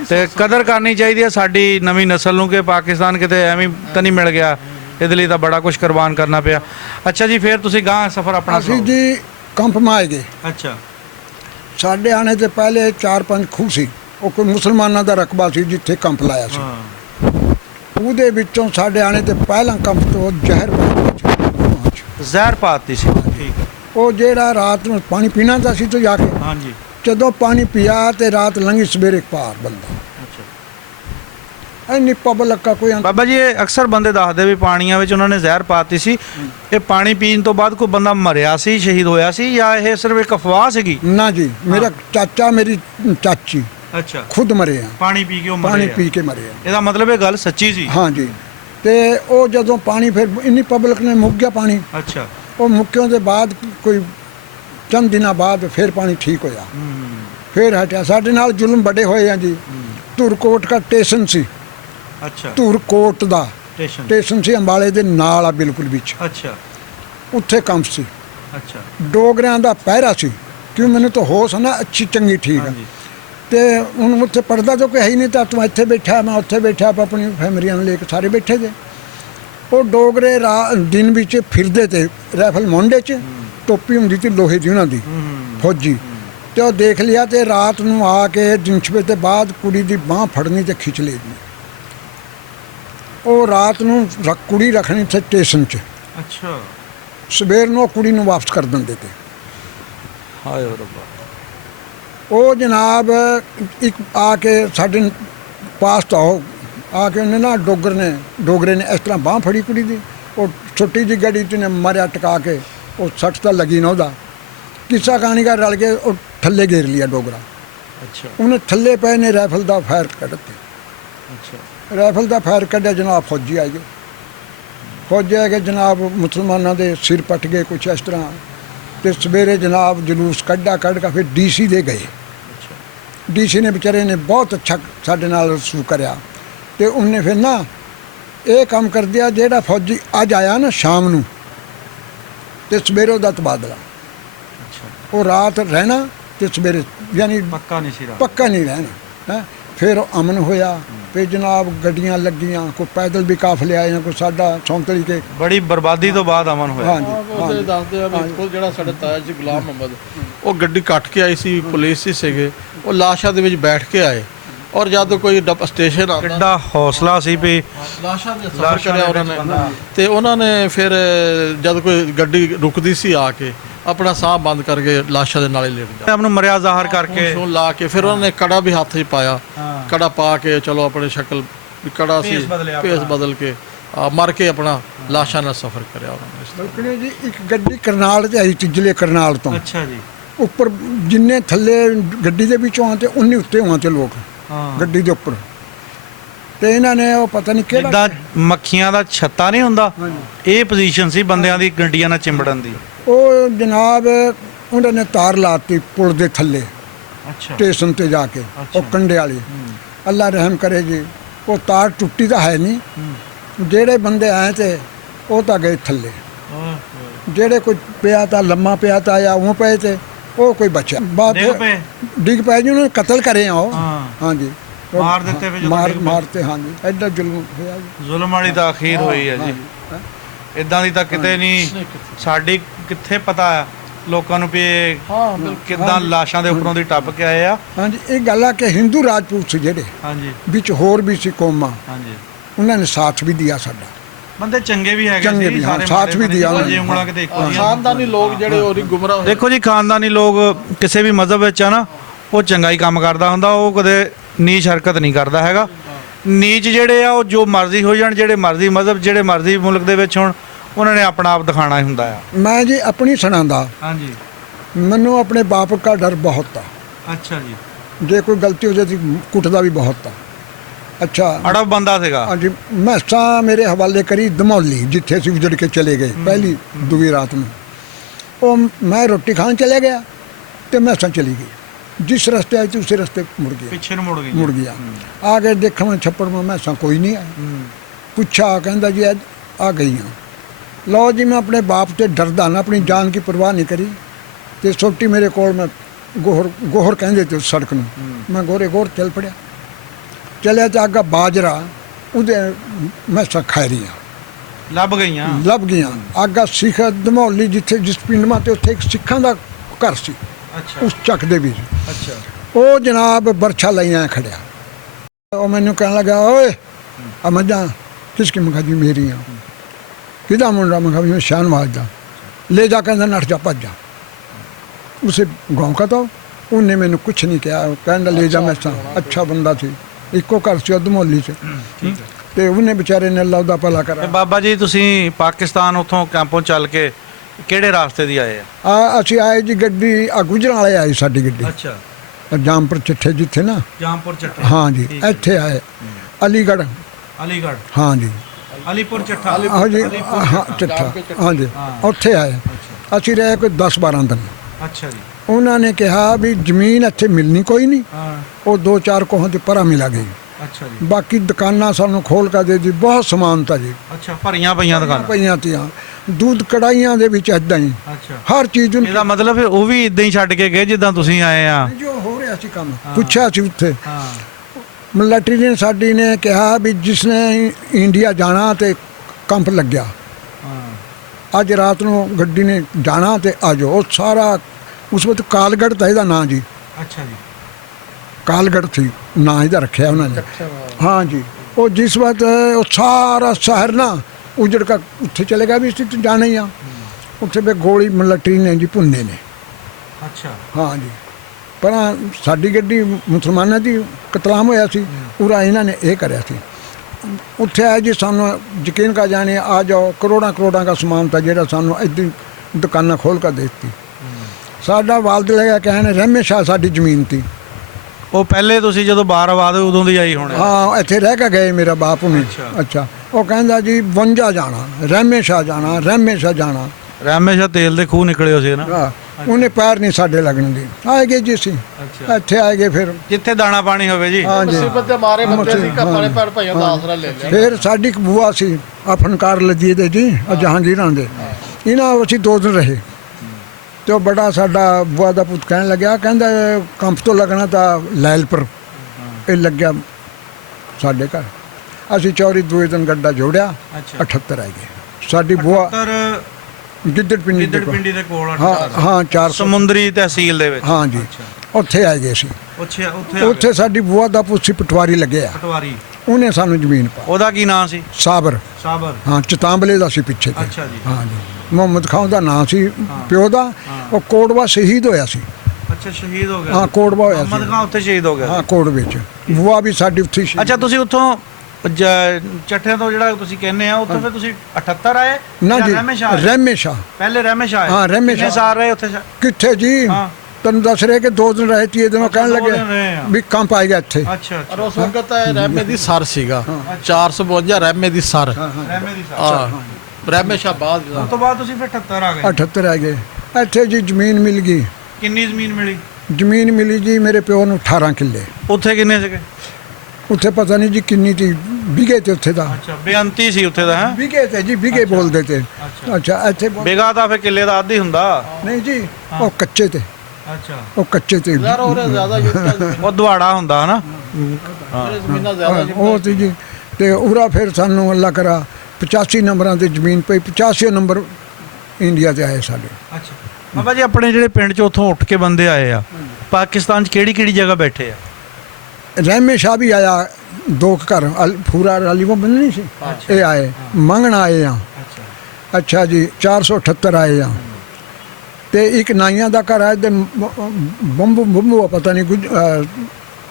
ਤੇ ਕਦਰ ਕਰਨੀ ਚਾਹੀਦੀ ਹੈ ਸਾਡੀ ਨਵੀਂ ਨਸਲ ਨੂੰ ਕਿ ਪਾਕਿਸਤਾਨ ਕਿਤੇ ਐਵੇਂ ਤਾਂ ਨਹੀਂ ਮਿਲ ਗਿਆ, ਇਹਦੇ ਲਈ ਤਾਂ ਬੜਾ ਕੁਝ ਕੁਰਬਾਨ ਕਰਨਾ ਪਿਆ। ਅੱਛਾ ਜੀ, ਫਿਰ ਤੁਸੀਂ ਗਾਂ ਸਫ਼ਰ ਆਪਣਾ ਅਸੀਂ ਜੀ ਕੰਪ ਮਾ ਆਏ ਗਏ। ਅੱਛਾ, ਸਾਡੇ ਆਣੇ ਤੋਂ ਪਹਿਲੇ 4-5 ਖੂਹ ਸੀ, ਉਹ ਕੋਈ ਮੁਸਲਮਾਨਾਂ ਦਾ ਰਕਬਾ ਸੀ ਜਿੱਥੇ ਕੰਪ ਲਾਇਆ ਸੀ। ਉਹਦੇ ਵਿੱਚੋਂ ਸਾਡੇ ਆਣੇ ਤੋਂ ਪਹਿਲਾਂ ਕੰਪ ਤੋਂ ਜ਼ਹਿਰ ਪਾਤੀ ਸੀ। ਠੀਕ ਹੈ। ਉਹ ਜਿਹੜਾ ਰਾਤ ਨੂੰ ਪਾਣੀ ਪੀਣਾ ਤਾਂ ਸੀ ਤੋਂ ਜਾ ਕੇ, ਹਾਂਜੀ, ਜਦੋਂ ਪਾਣੀ ਪੀਆ ਤੇ ਰਾਤ ਲੰਘੀ, ਸਵੇਰੇ ਪਾਰ ਬੰਦਾ। ਅੱਛਾ, ਇੰਨੀ ਪਬਲਿਕ ਦਾ ਕੋਈ ਬਾਬਾ ਜੀ ਇਹ ਅਕਸਰ ਬੰਦੇ ਦੱਸਦੇ ਵੀ ਪਾਣੀਆਂ ਵਿੱਚ ਉਹਨਾਂ ਨੇ ਜ਼ਹਿਰ ਪਾਤੀ ਸੀ, ਇਹ ਪਾਣੀ ਪੀਣ ਤੋਂ ਬਾਅਦ ਕੋਈ ਬੰਦਾ ਮਰਿਆ ਸੀ, ਸ਼ਹੀਦ ਹੋਇਆ ਸੀ, ਜਾਂ ਇਹ ਸਿਰਫ ਇੱਕ ਅਫਵਾਹ ਸੀਗੀ? ਨਾ ਜੀ, ਮੇਰਾ ਚਾਚਾ ਮੇਰੀ ਚਾਚੀ ਅੱਛਾ, ਖੁਦ ਮਰੇ ਆ, ਪਾਣੀ ਪੀ ਕੇ ਉਹ ਪਾਣੀ ਮਰੇ ਆ। ਪੀ ਕੇ ਮਰੇ ਆ। ਇਹਦਾ ਮਤਲਬ ਇਹ ਗੱਲ ਸੱਚੀ ਸੀ? ਹਾਂ ਜੀ। ਤੇ ਉਹ ਜਦੋਂ ਪਾਣੀ ਫਿਰ ਇੰਨੀ ਪਬਲਿਕ ਨੇ ਮੁੱਕ ਗਿਆ ਪਾਣੀ, ਅੱਛਾ, ਉਹ ਮੁੱਕਿਆਂ ਦੇ ਬਾਅਦ ਕੋਈ ਚੰਦ ਦਿਨਾਂ ਬਾਅਦ ਫਿਰ ਪਾਣੀ ਠੀਕ ਹੋਇਆ, ਫਿਰ ਹਟਿਆ। ਸਾਡੇ ਨਾਲ ਜ਼ੁਲਮ ਬੜੇ ਹੋਏ ਆ ਜੀ। ਧੁਰਕੋਟ ਦਾ ਸਟੇਸ਼ਨ ਸੀ, ਅੱਛਾ, ਧੁਰਕੋਟ ਦਾ ਸਟੇਸ਼ਨ, ਸਟੇਸ਼ਨ ਸੀ, ਅੰਬਾਲੇ ਦੇ ਨਾਲ ਆ ਬਿਲਕੁਲ ਵਿੱਚ, ਅੱਛਾ, ਉੱਥੇ ਕੰਮ ਸੀ। ਅੱਛਾ, ਡੋਗਰਿਆਂ ਦਾ ਪਹਿਰਾ ਸੀ, ਕਿਉਂ ਮੈਨੂੰ ਤਾਂ ਹੋਸ਼ ਨਾ ਅੱਛੀ ਚੰਗੀ ਠੀਕ ਆ। ਹਾਂਜੀ, ਤੇ ਹੁਣ ਉੱਥੇ ਪੜਦਾ ਜੋ ਕੋਈ ਹੈ ਹੀ ਨਹੀਂ, ਤਾਂ ਤੂੰ ਇੱਥੇ ਬੈਠਾ, ਮੈਂ ਉੱਥੇ ਬੈਠਾ, ਆਪਾਂ ਆਪਣੀ ਫੈਮਲੀਆਂ ਨੂੰ ਲੈ ਕੇ ਸਾਰੇ ਬੈਠੇ ਜੇ। ਉਹ ਡੋਗਰੇ ਦਿਨ ਵਿੱਚ ਫਿਰਦੇ ਤੇ ਰਾਈਫਲ ਮੋਢੇ 'ਚ, ਟੋਪੀ ਹੁੰਦੀ ਸੀ ਲੋਹੇ ਦੀ ਉਹਨਾਂ ਦੀ, ਫੌਜੀ। ਤੇ ਉਹ ਦੇਖ ਲਿਆ ਤੇ ਰਾਤ ਨੂੰ ਆ ਕੇ ਦਿਨਛਵੇ ਤੇ ਬਾਅਦ ਕੁੜੀ ਦੀ ਬਾਹ ਫੜਨੀ ਤੇ ਖਿੱਚ ਲੈਣੀ। ਉਹ ਰਾਤ ਨੂੰ ਕੁੜੀ ਰੱਖਣੀ ਸੀ ਸਟੇਸ਼ਨ 'ਚ, ਅੱਛਾ, ਸਵੇਰ ਨੂੰ ਉਹ ਕੁੜੀ ਨੂੰ ਵਾਪਸ ਕਰ ਦਿੰਦੇ ਤੇ। ਹਾਏ ਰੱਬਾ। ਉਹ ਜਨਾਬ ਇੱਕ ਆ ਕੇ ਸਾਡੇ ਪਾਸ ਤਾਂ ਉਹ ਆ ਕੇ ਉਹਨੇ ਨਾ ਡੋਗਰੇ ਨੇ ਇਸ ਤਰ੍ਹਾਂ ਬਾਹ ਫੜੀ ਕੁੜੀ ਦੀ। ਉਹ ਛੋਟੀ ਜਿਹੀ ਗੱਡੀ 'ਚ ਨੇ ਮਾਰਿਆ ਟਕਾ ਕੇ, ਉਹ ਸੱਟ ਤਾਂ ਲੱਗੀ ਨਾ ਉਹਦਾ। ਕਿੱਸਾ ਕਹਾਣੀ ਦਾ ਰਲ ਕੇ ਉਹ ਥੱਲੇ ਘੇਰ ਲਿਆ ਡੋਗਰਾ। ਅੱਛਾ, ਉਹਨੇ ਥੱਲੇ ਪਏ ਨੇ ਰਾਈਫਲ ਦਾ ਫਾਇਰ ਕੱਢ ਦਿੱਤੇ। ਅੱਛਾ, ਰਾਈਫਲ ਦਾ ਫਾਇਰ ਕੱਢਿਆ, ਜਨਾਬ ਫੌਜੀ ਆ ਗਏ। ਫੌਜੀ ਆ ਕੇ ਜਨਾਬ ਮੁਸਲਮਾਨਾਂ ਦੇ ਸਿਰ ਪੱਟ ਗਏ ਕੁਛ ਇਸ ਤਰ੍ਹਾਂ। ਤੇ ਸਵੇਰੇ ਜਨਾਬ ਜਲੂਸ ਕੱਢ ਕੇ ਫਿਰ ਡੀਸੀ ਦੇ ਗਏ। ਡੀਸੀ ਨੇ ਵਿਚਾਰੇ ਨੇ ਬਹੁਤ ਅੱਛਾ ਸਾਡੇ ਨਾਲ ਸਲੂਕ ਕਰਿਆ। ਤੇ ਉਹਨੇ ਫਿਰ ਨਾ ਇਹ ਕੰਮ ਕਰ ਦਿਆ, ਜਿਹੜਾ ਫੌਜੀ ਅੱਜ ਆਇਆ ਨਾ ਸ਼ਾਮ ਨੂੰ, ਤੇ ਸਵੇਰੇ ਉਹਦਾ ਤਬਾਦਲਾ। ਅੱਛਾ, ਉਹ ਰਾਤ ਰਹਿਣਾ ਤੇ ਸਵੇਰੇ, ਯਾਨੀ ਪੱਕਾ ਨਹੀਂ ਸੀ ਰਾਤ? ਪੱਕਾ ਨਹੀਂ ਰਹਿਣਾ ਹੈ। ਫਿਰ ਉਹ ਅਮਨ ਹੋਇਆ। ਫਿਰ ਜਨਾਬ ਗੱਡੀਆਂ ਲੱਗੀਆਂ, ਕੋਈ ਪੈਦਲ ਵੀ ਕਾਫਲੇ ਆਏ, ਕੋਈ ਸਾਡਾ ਸੌਂਤਰੀ ਕੇ। ਬੜੀ ਬਰਬਾਦੀ ਤੋਂ ਬਾਅਦ ਅਮਨ ਹੋਇਆ। ਹਾਂਜੀ, ਉਹਦੇ ਦੱਸਦੇ ਆ ਵੀ ਖੁਦ ਜਿਹੜਾ ਸਾਡੇ ਤਾਇਆ ਜੀ ਗੁਲਾਮ ਮੁਹੰਮਦ, ਉਹ ਗੱਡੀ ਕੱਟ ਕੇ ਆਈ ਸੀ, ਪੁਲਿਸ ਹੀ ਸੀਗੇ, ਉਹ ਲਾਸ਼ਾਂ ਦੇ ਵਿੱਚ ਬੈਠ ਕੇ ਆਏ। ਔਰ ਜਦ ਕੋਈ ਸਟੇਸ਼ਨ ਆਉਂਦਾ, ਕਿੱਡਾ ਹੌਸਲਾ ਸੀ ਵੀ ਲਾਸ਼ਾਂ ਦੇ ਸਫ਼ਰ ਕਰਿਆ ਉਹਨਾਂ ਨੇ। ਤੇ ਉਹਨਾਂ ਨੇ ਫਿਰ ਜਦ ਕੋਈ ਗੱਡੀ ਰੁਕਦੀ ਸੀ ਆ ਕੇ ਆਪਣਾ ਸਾਹ ਬੰਦ ਕਰਕੇ ਲਾਸ਼ਾਂ ਦੇ ਨਾਲੇ ਲੇਟ ਜਾ, ਆਪ ਨੂੰ ਮਰਿਆ ਜ਼ਾਹਰ ਕਰਕੇ ਸੋ ਲਾ ਕੇ ਫਿਰ ਉਹਨਾਂ ਨੇ ਕੜਾ ਵੀ ਹੱਥ 'ਚ ਪਾਇਆ। ਕੜਾ ਪਾ ਕੇ ਚਲੋ ਆਪਣੇ ਸ਼ਕਲ ਵੀ ਕੜਾ ਸੀ, ਭੇਸ ਬਦਲ ਕੇ ਮਰ ਕੇ ਆਪਣਾ ਲਾਸ਼ਾਂ ਨਾਲ ਸਫ਼ਰ ਕਰਿਆ ਉਹਨਾਂ ਨੇ। ਬਲਕਿ ਜੀ ਇੱਕ ਗੱਡੀ ਕਰਨਾਲ ਤੇ ਆਈ, ਜ਼ਿਲ੍ਹੇ ਕਰਨਾਲ ਤੋਂ। ਅੱਛਾ ਜੀ। ਉੱਪਰ ਜਿੰਨੇ ਥੱਲੇ ਗੱਡੀ ਦੇ ਵਿੱਚੋਂ ਆਉਣ ਤੇ ਉਨੇ ਉੱਤੇ ਹੋਣ ਤੇ ਲੋਕ ਗੱਡੀ ਦੇ ਉੱਪਰ। ਤੇ ਇਹਨਾਂ ਨੇ ਉਹ ਪਤਾ ਨਹੀਂ ਕਿਹੜਾ ਜਿੱਦਾਂ ਮੱਖੀਆਂ ਦਾ ਛੱਤਾ ਨਹੀਂ ਹੁੰਦਾ, ਇਹ ਪੋਜੀਸ਼ਨ ਸੀ ਬੰਦਿਆਂ ਦੀ ਗੱਡੀਆਂ ਨਾਲ ਚਿੰਬੜਨ ਦੀ। ਉਹ ਜਨਾਬ ਉਹਨਾਂ ਨੇ ਤਾਰ ਲਾਤੀ ਪੁਲ ਦੇ ਥੱਲੇ ਅੱਛਾ, ਸਟੇਸ਼ਨ ਤੇ ਜਾ ਕੇ, ਉਹ ਕੰਡੇ ਵਾਲੀ। ਅੱਲਾ ਰਹਿਮ ਕਰੇ ਜੀ, ਉਹ ਤਾਰ ਟੁੱਟੀ ਤਾਂ ਹੈ ਨਹੀਂ। ਜਿਹੜੇ ਬੰਦੇ ਆਏ ਤੇ ਉਹ ਤਾਂ ਗਏ ਥੱਲੇ, ਜਿਹੜੇ ਕੋਈ ਪਿਆ ਤਾਂ ਲੰਮਾ ਪਿਆ ਤਾਂ ਜਾਂ ਉਹ ਪਏ ਤੇ ਉਹ ਕੋਈ ਬਚਿਆ। ਬਾਤ ਡਿੱਗ ਪਏ ਜੀ, ਉਹਨਾਂ ਨੇ ਕਤਲ ਕਰੇ ਆ ਉਹ। ਹਾਂਜੀ, ਮਾਰ ਦਿੱਤੇ ਫਿਰ ਜਦੋਂ ਮਾਰਤੇ। ਹਾਂਜੀ, ਐਡਾ ਜ਼ੁਲਮ ਹੋਇਆ ਜੀ। ਜ਼ੁਲਮ ਵਾਲੀ ਤਾਂ ਅਖੀਰ ਹੋਈ ਹੈ ਜੀ। ਇਦਾਂ ਦੀ ਤਾਂ ਕਿਤੇ ਨਹੀਂ, ਸਾਡੀ ਕਿੱਥੇ ਪਤਾ ਆ ਲੋਕਾਂ ਨੂੰ ਵੀ ਕਿੱਦਾਂ ਲਾਸ਼ਾਂ ਦੇ ਉੱਪਰੋਂ ਦੀ ਟੱਪ ਕੇ ਆਏ ਆ। ਹਾਂਜੀ, ਇਹ ਗੱਲ ਆ ਕਿ ਹਿੰਦੂ ਰਾਜਪੂਤ ਸੀ ਜਿਹੜੇ, ਹਾਂਜੀ, ਵਿੱਚ ਹੋਰ ਵੀ ਸੀ ਕੌਮਾਂ, ਹਾਂਜੀ, ਉਹਨਾਂ ਨੇ ਸਾਥ ਵੀ ਦਿਆ ਸਾਡਾ। ਬੰਦੇ ਚੰਗੇ ਵੀ ਹੈਗੇ ਚੰਗੇ ਵੀ, ਸਾਰੇ ਸਾਥ ਵੀ ਦਿਆ ਜੇ ਉਂਗਲਾਂ ਕਿਤੇ ਇੱਕੋ ਜਿਹੀਆਂ। ਖਾਨਦਾਨੀ ਲੋਕ ਜਿਹੜੇ ਉਹ ਗੁੰਮਰਾਹ ਹੋਏ। ਦੇਖੋ ਜੀ, ਖਾਨਦਾਨੀ ਲੋਕ ਕਿਸੇ ਵੀ ਮਜ਼ਹਬ ਵਿੱਚ ਆ ਨਾ, ਉਹ ਚੰਗਾ ਹੀ ਕੰਮ ਕਰਦਾ ਹੁੰਦਾ, ਉਹ ਕਦੇ ਨੀਚ ਹਰਕਤ ਨਹੀਂ ਕਰਦਾ ਹੈਗਾ। ਨੀਚ ਜਿਹੜੇ ਆ ਉਹ ਜੋ ਮਰਜ਼ੀ ਹੋ ਜਾਣ, ਜਿਹੜੇ ਮਰਜ਼ੀ ਮਜ਼ਹਬ, ਜਿਹੜੇ ਮਰਜ਼ੀ ਮੁਲਕ ਦੇ ਵਿੱਚ ਹੋਣ, ਉਹਨਾਂ ਨੇ ਆਪਣਾ ਆਪ ਦਿਖਾਣਾ ਹੀ ਹੁੰਦਾ ਆ। ਮੈਂ ਜੀ ਆਪਣੀ ਸੁਣਾਉਂਦਾ, ਹਾਂਜੀ, ਮੈਨੂੰ ਆਪਣੇ ਬਾਪ ਦਾ ਡਰ ਬਹੁਤ ਆ। ਅੱਛਾ ਜੀ। ਜੇ ਕੋਈ ਗਲਤੀ ਹੋ ਜਾਂਦੀ ਕੁੱਟਦਾ ਵੀ ਬਹੁਤ ਆ। ਅੱਛਾ, ਅੜਬ ਬੰਦਾ ਸੀਗਾ। ਹਾਂਜੀ, ਮੈਸਾਂ ਮੇਰੇ ਹਵਾਲੇ ਕਰੀ ਦਮੌਲੀ, ਜਿੱਥੇ ਅਸੀਂ ਉਜੜ ਕੇ ਚਲੇ ਗਏ ਪਹਿਲੀ ਦੂਜੀ ਰਾਤ ਨੂੰ। ਉਹ ਮੈਂ ਰੋਟੀ ਖਾਣ ਚਲੇ ਗਿਆ ਤੇ ਮੈਸਾਂ ਚਲੀ ਗਈ। ਜਿਸ ਰਸਤੇ ਆਈ ਸੀ ਉਸੇ ਰਸਤੇ ਮੁੜ ਗਿਆ, ਪਿੱਛੇ ਨੂੰ ਮੁੜ ਗਿਆ। ਆ ਕੇ ਦੇਖਾਂ ਮੈਂ ਛੱਪੜ में ਮੈਸਾਂ ਕੋਈ ਨਹੀਂ ਆਇਆ। ਪੁੱਛਾ, ਕਹਿੰਦਾ ਜੀ ਆ ਗਈਆਂ। ਲਓ ਜੀ, ਮੈਂ ਆਪਣੇ ਬਾਪ ਤੇ ਡਰਦਾ ਨਾ, ਆਪਣੀ ਜਾਨ की परवाह नहीं करी। ਤੇ ਸੋਟੀ ਮੇਰੇ ਕੋਲ, ਮੈਂ ਗੋਹਰ ਕਹਿੰਦੇ ਤੇ ਸੜਕ ਨੂੰ, ਮੈਂ ਗੋਹਰ ਚੱਲ ਪੜਿਆ। ਚਲਿਆ ਤਾਂ ਅੱਗਾ ਬਾਜਰਾ, ਉਹਦੇ ਮੈਸਾਂ ਖਾ ਰਹੀਆਂ, ਲੱਭ ਗਈਆਂ। ਲੱਭ ਗਈਆਂ। ਅੱਗਾ ਸਿੱਖ ਦਮੌਲੀ, ਜਿੱਥੇ ਜਿਸ ਪਿੰਡ ਮਾ ਤੇ ਉੱਥੇ ਇੱਕ ਸਿੱਖਾਂ ਦਾ ਘਰ ਸੀ, ਅੱਛਾ, ਉਸ ਚੱਕ ਦੇ ਵਿੱਚ। ਅੱਛਾ, ਉਹ ਜਨਾਬ ਬਰਛਾ ਲਈਆਂ ਖੜਿਆ। ਉਹ ਮੈਨੂੰ ਕਹਿਣ ਲੱਗਾ, ਓਏ ਆ ਮੱਝਾਂ ਕਿਸकी? ਮੈਂ ਕਿਹਾ ਜੀ ਮੇਰੀਆਂ। ਕਿਹਦਾ ਮੁੰਡਾ? ਮੈਂ ਕਿਹਾ ਵੀ ਸ਼ਾਹਨਵਾਜ਼ ਦਾ। ਲੈ ਜਾ, ਕਹਿੰਦਾ ਨੱਠ ਜਾ, ਭੱਜ ਜਾ। उसे गाँव का था, उनने मैंने कुछ नहीं किया। कहना ले जा मैसां, अच्छा बंदा थी। ਇੱਕੋ ਘਰ ਸੀ ਅਧਮੋਲੀ 'ਚ ਠੀਕ ਹੈ। ਤੇ ਉਹਨੇ ਵਿਚਾਰੇ ਨੇ ਅੱਲਾ ਉਹਦਾ ਭਲਾ ਤੇ ਕਰਾ। ਬਾਬਾ ਜੀ ਤੁਸੀਂ ਪਾਕਿਸਤਾਨ ਉੱਥੋਂ ਕੈਂਪੋਂ ਚੱਲ ਕੇ ਕਿਹੜੇ ਰਾਸਤੇ ਦੀ ਆਏ ਆ? ਅਸੀਂ ਆਏ ਜੀ ਗੱਡੀ ਗੁਜਰਾਂ ਵਾਲੇ ਆਈ ਸਾਡੀ ਗੱਡੀ ਅੱਛਾ, ਜਾਮਪੁਰ ਚੱਠੇ ਜਿੱਥੇ ਨਾ, ਜਾਮਪੁਰ ਚੱਠੇ। ਹਾਂ ਜੀ ਠੀਕ ਹੈ। ਇੱਥੇ ਆਏ ਅਲੀਗੜ੍ਹ, ਅਲੀਗੜ੍ਹ, ਹਾਂ ਜੀ ਅਲੀਪੁਰ ਚੱਠਾ। ਹਾਂ ਜੀ ਹਾਂ ਚੱਠਾ, ਹਾਂ ਜੀ ਉੱਥੇ ਆਏ। ਅਸੀਂ ਰਹੇ ਕੋਈ 10-12 ਦਿਨ। ਅੱਛਾ ਜੀ। ਉਹਨਾਂ ਨੇ ਕਿਹਾ ਵੀ ਜ਼ਮੀਨ ਇੱਥੇ ਮਿਲਣੀ ਕੋਈ ਨਹੀਂ, ਹਾਂ, ਉਹ 2-4 ਕੋਹਾਂ ਤੇ ਪਰਾਂ ਮਿਲਾ ਗਈ। ਅੱਛਾ ਜੀ। ਬਾਕੀ ਦੁਕਾਨਾਂ ਸਾਨੂੰ ਖੋਲ ਕੇ ਦੇ ਦੀ, ਬਹੁਤ ਸਮਾਨਤਾ ਜੀ ਅੱਛਾ, ਭਰੀਆਂ ਪਈਆਂ ਦੁਕਾਨਾਂ। ਪਈਆਂ ਤੀਆਂ, ਦੁੱਧ ਕੜਾਈਆਂ ਦੇ ਵਿੱਚ ਏਦਾਂ ਹੀ ਅੱਛਾ, ਹਰ ਚੀਜ਼ ਨੂੰ। ਇਹਦਾ ਮਤਲਬ ਫਿਰ ਉਹ ਵੀ ਇਦਾਂ ਹੀ ਛੱਡ ਕੇ ਗਏ ਜਿੱਦਾਂ ਤੁਸੀਂ ਆਏ ਆ? ਜੋ ਹੋ ਰਿਹਾ ਸੀ ਕੰਮ ਪੁੱਛਿਆ ਸੀ ਉੱਥੇ ਹਾਂ, ਮਿਲਟਰੀ ਨੇ ਸਾਡੀ ਨੇ ਕਿਹਾ ਵੀ ਜਿਸਨੇ ਇੰਡੀਆ ਜਾਣਾ ਤੇ ਕੰਪ ਲੱਗਿਆ, ਹਾਂ, ਅੱਜ ਰਾਤ ਨੂੰ ਗੱਡੀ ਨੇ ਜਾਣਾ ਤੇ ਆ ਜਾਓ। ਉਹ ਸਾਰਾ ਉਸ ਵਕਤ ਕਾਲਗੜ੍ਹ ਦਾ ਇਹਦਾ ਨਾਂ ਜੀ, ਅੱਛਾ ਜੀ। ਕਾਲਗੜ੍ਹ ਸੀ ਨਾਂ ਇਹਦਾ ਰੱਖਿਆ ਉਹਨਾਂ ਨੇ, ਹਾਂ ਜੀ। ਉਹ ਜਿਸ ਵਕਤ ਉਹ ਸਾਰਾ ਸ਼ਹਿਰ ਨਾ ਉਜੜ ਕੇ ਉੱਥੇ ਚਲੇ ਗਿਆ ਵੀ ਅਸੀਂ ਤਾਂ ਜਾਣਾ ਹੀ ਆ। ਉੱਥੇ ਵੀ ਗੋਲੀ ਮਿਲਟਰੀ ਨੇ ਜੀ ਭੁੰਨੇ ਨੇ, ਅੱਛਾ, ਹਾਂ ਜੀ। ਪਰ ਸਾਡੀ ਗੱਡੀ ਮੁਸਲਮਾਨਾਂ ਦੀ ਕਤਲਾਮ ਹੋਇਆ ਸੀ, ਪੂਰਾ ਇਹਨਾਂ ਨੇ ਇਹ ਕਰਿਆ ਸੀ। ਉੱਥੇ ਆਏ ਜੀ, ਸਾਨੂੰ ਯਕੀਨ ਕਰ ਜਾਣੇ ਆ ਜਾਓ, ਕਰੋੜਾਂ ਦਾ ਸਮਾਨ ਤਾਂ ਜਿਹੜਾ ਸਾਨੂੰ ਇੱਦਾਂ ਦੁਕਾਨਾਂ ਖੋਲ ਕੇ ਦੇ ਦਿੱਤੀ। ਸਾਡਾ ਵਾਲਦ ਲੱਗਾ ਕਹਿਣ ਰਹਿਮੇ ਸ਼ਾਹ ਸਾਡੀ ਜ਼ਮੀਨ ਤੀ। ਉਹ ਪਹਿਲੇ ਤੁਸੀਂ ਜਦੋਂ ਬਾਹਰ ਆਵਾਜ਼ ਉਦੋਂ ਦੀ ਆਈ ਹੋਣੀ? ਹਾਂ, ਇੱਥੇ ਰਹਿ ਕੇ ਗਏ ਮੇਰਾ ਬਾਪ ਹੁਣੀ। ਅੱਛਾ। ਅੱਛਾ, ਉਹ ਕਹਿੰਦਾ ਜੀ 52 ਜਾਣਾ, ਰਹਿਮੇ ਸ਼ਾਹ ਜਾਣਾ, ਰਹਿਮੇ ਸ਼ਾਹ ਜਾਣਾ। ਹਮੇਸ਼ਾ ਤੇਲ ਦੇ ਖੂਹ ਨਿਕਲੇ ਹੋ ਸੀ ਨਾ? ਹਾਂ, ਉਹਨੇ ਪੈਰ ਨਹੀਂ ਸਾਡੇ ਲੱਗਣ ਦੀ। ਆਏ ਗਏ ਜੀ ਅਸੀਂ, ਅੱਛਾ, ਇੱਥੇ ਆਏ ਗਏ ਫਿਰ। ਜਿੱਥੇ ਦਾਣਾ ਪਾਣੀ ਹੋਵੇ ਜੀ। ਹਾਂ ਜੀ, ਮੁਸੀਬਤ ਦੇ ਮਾਰੇ ਬੰਦੇ ਸੀ, ਘਰ ਵਾਲੇ ਭੈਣ ਭਾਈਆਂ ਦਾ ਆਸਰਾ ਲੈ ਲਿਆ। ਫਿਰ ਸਾਡੀ ਇੱਕ ਬੂਆ ਸੀ ਆ ਫਨਕਾਰ ਲੱਦੀ ਦੇ ਜੀ, ਜਹਾਂਗੀਰਾਂ ਦੇ। ਇਹਨਾਂ ਅਸੀਂ 2 ਦਿਨ ਰਹੇ ਤੇ ਉਹ ਬੜਾ ਸਾਡਾ ਬੂਆ ਦਾ ਪੁੱਤ ਕਹਿਣ ਲੱਗਿਆ, ਕਹਿੰਦਾ ਕੰਪ ਤੋਂ ਲੱਗਣਾ ਤਾਂ ਲੈਲਪੁਰ ਇਹ ਲੱਗਿਆ ਸਾਡੇ ਘਰ। ਅਸੀਂ ਚੌਰੀ 2 ਦਿਨ ਗੱਡਾ ਜੋੜਿਆ, ਅੱਛਾ, 78 ਆਏ ਗਏ। ਸਾਡੀ ਬੂਆ ਗਿੱਦੜ ਪਿੰਡੀ ਦੇ ਕੋਲ, ਪਿੰਡੀ ਦੇ ਕੋਲ। ਹਾਂ ਹਾਂ 400, ਸਮੁੰਦਰੀ ਤਹਿਸੀਲ ਦੇ ਵਿੱਚ। ਹਾਂ ਜੀ, ਉੱਥੇ ਆਏ ਗਏ ਸੀ। ਉੱਥੇ ਸਾਡੀ ਬੂਆ ਦਾ ਪੁੱਤ ਸੀ ਪਟਵਾਰੀ ਲੱਗਿਆ, ਪਟਵਾਰੀ। ਉਹਨੇ ਸਾਨੂੰ ਜ਼ਮੀਨ ਪਾ। ਉਹਦਾ ਕੀ ਨਾਂ ਸੀ? ਸਾਬਰ, ਸਾਬਰ। ਹਾਂ ਚਤਾਂਬਲੇ ਦਾ ਸੀ ਪਿੱਛੇ ਤੇ। ਅੱਛਾ ਜੀ। ਹਾਂ ਜੀ, ਮੁਹੰਮਦ ਖਾਨ ਦਾ ਨਾਂ ਸੀ ਪਿਓ ਦਾ। ਉਹ ਕੋਟਵਾ ਸ਼ਹੀਦ ਹੋਇਆ ਸੀ। ਅੱਛਾ, ਸ਼ਹੀਦ ਹੋ ਗਿਆ। ਹਾਂ, ਕੋਟਵਾ ਹੋਇਆ ਮੁਹੰਮਦ ਸੀ। ਖਾਨ ਉੱਥੇ ਸ਼ਹੀਦ ਹੋ ਗਿਆ। ਹਾਂ, ਕੋਟ ਵਿੱਚ ਬੂਆ ਵੀ ਸਾਡੀ ਉੱਥੇ ਸੀ। ਅੱਛਾ, ਤੁਸੀਂ ਉੱਥੋਂ ਚੱਠਿਆਂ ਤੋਂ ਜਿਹੜਾ ਤੁਸੀਂ ਕਹਿੰਦੇ ਆ ਉੱਥੋਂ ਫਿਰ ਤੁਸੀਂ 78 ਆਏ? ਨਾ ਜਾਂ ਜੀ, ਰਹਿਮੇ ਸ਼ਾਹ ਆਏ? ਰਹਿਮੇ ਸ਼ਾਹ। ਪਹਿਲੇ ਰਹਿਮੇ ਸ਼ਾਹ ਆਏ? ਹਾਂ, ਰਹਿਮੇ ਕਿੰਨੇ ਸ਼ਾਹ। ਸਾਲ ਰਹੇ ਉੱਥੇ? ਕਿੱਥੇ ਜੀ, ਹਾਂ, ਤੈਨੂੰ ਦੱਸ ਰਹੇ ਕਿ 2 ਦਿਨ ਰਹੇ ਤੀ। ਇਹਦੇ ਨਾਲ ਕਹਿਣ 2 ਦਿਨ ਰਹੇ ਲੱਗੇ ਆ। ਵੀ ਕੰਪ ਆਏਗਾ ਇੱਥੇ। ਅੱਛਾ, ਔਰ ਅੱਛਾ। ਉਸ ਵਕਤ ਰਹਿਮੇ ਦੀ ਸਰ ਸੀਗਾ, 452 ਰਹਿਮੇ ਦੀ ਸਰ। ਰਹਿਮੇ ਦੀ ਸਾਲ। ਹਾਂ, ਰਹਿਮੇ ਸ਼ਾਹ ਬਾਦ ਉਸ ਤੋਂ ਬਾਅਦ ਤੁਸੀਂ ਫਿਰ 78 ਆ ਗਏ? 78 ਆ ਗਏ। ਇੱਥੇ ਜੀ ਜ਼ਮੀਨ ਮਿਲ ਗਈ। ਕਿੰਨੀ ਜ਼ਮੀਨ ਮਿਲੀ? ਜ਼ਮੀਨ ਮਿਲੀ ਜੀ ਮੇਰੇ ਪਿਓ ਨੂੰ 18 ਕਿੱਲੇ। ਉੱਥੇ ਕਿੰਨੇ ਸੀਗੇ? ਉੱਥੇ ਪਤਾ ਨਹੀਂ ਜੀ ਕਿੰਨੀ ਤੀ, ਵਿਗੇ ਤੇ ਉੱਥੇ ਦਾ। ਅੱਛਾ, ਬੇਅੰਤੀ ਸੀ ਉੱਥੇ ਦਾ? ਹੈ, ਵਿਗੇ ਤੇ ਜੀ, ਵਿਗੇ ਬੋਲਦੇ ਤੇ। ਅੱਛਾ। ਅੱਛਾ, ਇੱਥੇ ਬੇਗਾ ਤਾਂ ਫਿਰ ਕਿੱਲੇ ਦਾ ਅੱਧ ਹੀ ਹੁੰਦਾ। ਨਹੀਂ ਜੀ, ਉਹ ਕੱਚੇ ਤੇ, ਅੱਛਾ, ਉਹ ਕੱਚੇ ਤੇ। ਯਾਰ ਉਹ ਜ਼ਿਆਦਾ ਯੂਟਿਲਾਈਜ਼ ਉਹ ਦੁਆੜਾ ਹੁੰਦਾ ਹਨਾ? ਜ਼ਮੀਨਾਂ ਜ਼ਿਆਦਾ ਉਹ ਸੀ ਜੀ। ਤੇ ਉਰਾ ਫਿਰ ਸਾਨੂੰ ਅੱਲਾ ਕਰਾ 85 ਨੰਬਰਾਂ ਤੇ ਜ਼ਮੀਨ ਪਈ। 85 ਨੰਬਰ ਇੰਡੀਆ ਤੇ ਆਏ ਸਾਡੇ। ਅੱਛਾ ਬਾਬਾ ਜੀ, ਆਪਣੇ ਜਿਹੜੇ ਪਿੰਡ ਚ ਉੱਥੋਂ ਉੱਠ ਕੇ ਬੰਦੇ ਆਏ ਆ, ਪਾਕਿਸਤਾਨ ਚ ਕਿਹੜੀ ਜਗ੍ਹਾ ਬੈਠੇ ਆ? ਰਹਿਮੇ ਸ਼ਾਹ ਵੀ ਆਇਆ, 2 ਘਰ ਪੂਰਾ ਰਾਲੀ ਉਹ ਬੰਦ ਨਹੀਂ ਸੀ, ਇਹ ਆਏ ਮੰਗਣ ਆਏ ਆ। ਅੱਛਾ, ਅੱਛਾ ਜੀ, 478 ਆਏ ਆ। ਤੇ ਇੱਕ ਨਾਈਆਂ ਦਾ ਘਰ ਹੈ ਤੇ ਬੰਬੂ ਪਤਾ ਨਹੀਂ ਕੁਝ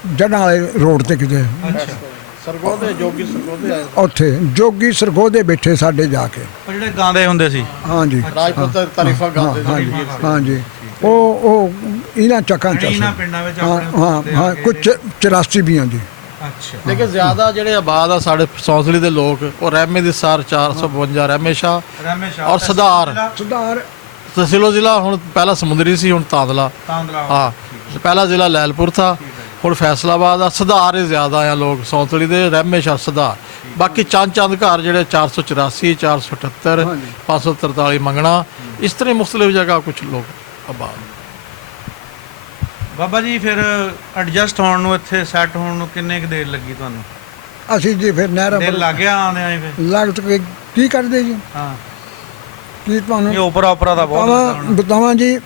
ਜੜਾਂ ਵਾਲੇ ਰੋਡ ਤੇ ਕਿਤੇ, ਅੱਛਾ। ਸਰਗੋਦੇ ਜੋਗੀ ਸਰਗੋਦੇ ਆਏ, ਉੱਥੇ ਜੋਗੀ ਸਰਗੋਦੇ ਬੈਠੇ ਸਾਡੇ ਜਾ ਕੇ। ਉਹ ਜਿਹੜੇ ਗਾਉਂਦੇ ਹੁੰਦੇ ਸੀ? ਹਾਂ ਜੀ, ਰਾਜਪੂਤ ਤਾਰੀਫਾਂ ਗਾਉਂਦੇ ਹਾਂ ਸੀ। ਜੀ, ਹਾਂ ਜੀ। ਉਹ ਇਹਨਾਂ ਚੱਕਾਂ ਚ ਇਹਨਾਂ ਪਿੰਡਾਂ ਵਿੱਚ ਹਾਂ ਆਪਣੇ ਹਾਂ ਹੁੰਦੇ ਹਾਂ ਆ ਕੇ ਕੁਝ 84 ਵੀ ਹਾਂ ਜੀ। ਅੱਛਾ, ਲੇਕਿਨ ਜ਼ਿਆਦਾ ਜਿਹੜੇ ਆਬਾਦ ਆ ਸਾਡੇ ਸੌਂਸਲੀ ਦੇ ਲੋਕ, ਉਹ ਰਹਿਮੇ ਦੀ ਸਰ 452 ਰਹਿਮੇ ਸ਼ਾਹ ਰਹਿਮੇ ਸ਼ਾਹ ਔਰ ਸਰਦਾਰ। ਸੁਧਾਰ ਤਹਿਸੀਲੋ ਜ਼ਿਲ੍ਹਾ ਹੁਣ ਪਹਿਲਾਂ ਸਮੁੰਦਰੀ ਸੀ, ਹੁਣ ਤਾਂਦਲਾ। ਤਾਂਦਲਾ। ਹਾਂ, ਪਹਿਲਾ ਜ਼ਿਲ੍ਹਾ ਲੈਲਪੁਰ ਥਾ, ਹੁਣ ਫੈਸਲਾਬਾਦ ਆ। ਸੁਧਾਰ ਹੀ ਜ਼ਿਆਦਾ ਆ ਲੋਕ ਸੌਂਸਲੀ ਦੇ, ਰਹਿਮੇ ਸ਼ਾਹ ਸੁਧਾਰ। ਬਾਕੀ ਚੰਦ ਘਰ ਜਿਹੜੇ 484 478 543 ਮੰਗਣਾ, ਇਸ ਤਰ੍ਹਾਂ ਮੁxtਲਿਫ ਜਗ੍ਹਾ ਕੁਝ ਲੋਕ ਆਬਾਦ। ਬਾਬਾ ਜੀ, ਫਿਰ ਐਡਜਸਟ ਹੋਣ ਨੂੰ, ਇੱਥੇ ਸੈੱਟ ਹੋਣ ਨੂੰ ਕਿੰਨੇ ਕੁ ਦੇਰ ਲੱਗੀ ਤੁਹਾਨੂੰ? ਅਸੀਂ ਜੀ ਫਿਰ ਨਹਿਰਾਂ ਦਿਲ ਪਰ ਲੱਗ ਗਿਆ ਆਉਂਦੇ ਆਏ ਫਿਰ? ਲਾਗਤ ਕੇ ਕੀ ਕਰਦੇ ਜੀ, ਹਾਂ, ਕੀ ਤੁਹਾਨੂੰ ਇਹ ਉਪਰਾ ਦਾ ਬਹੁਤ ਹੁੰਦਾ ਬਤਾਵਾਂ ਜੀ।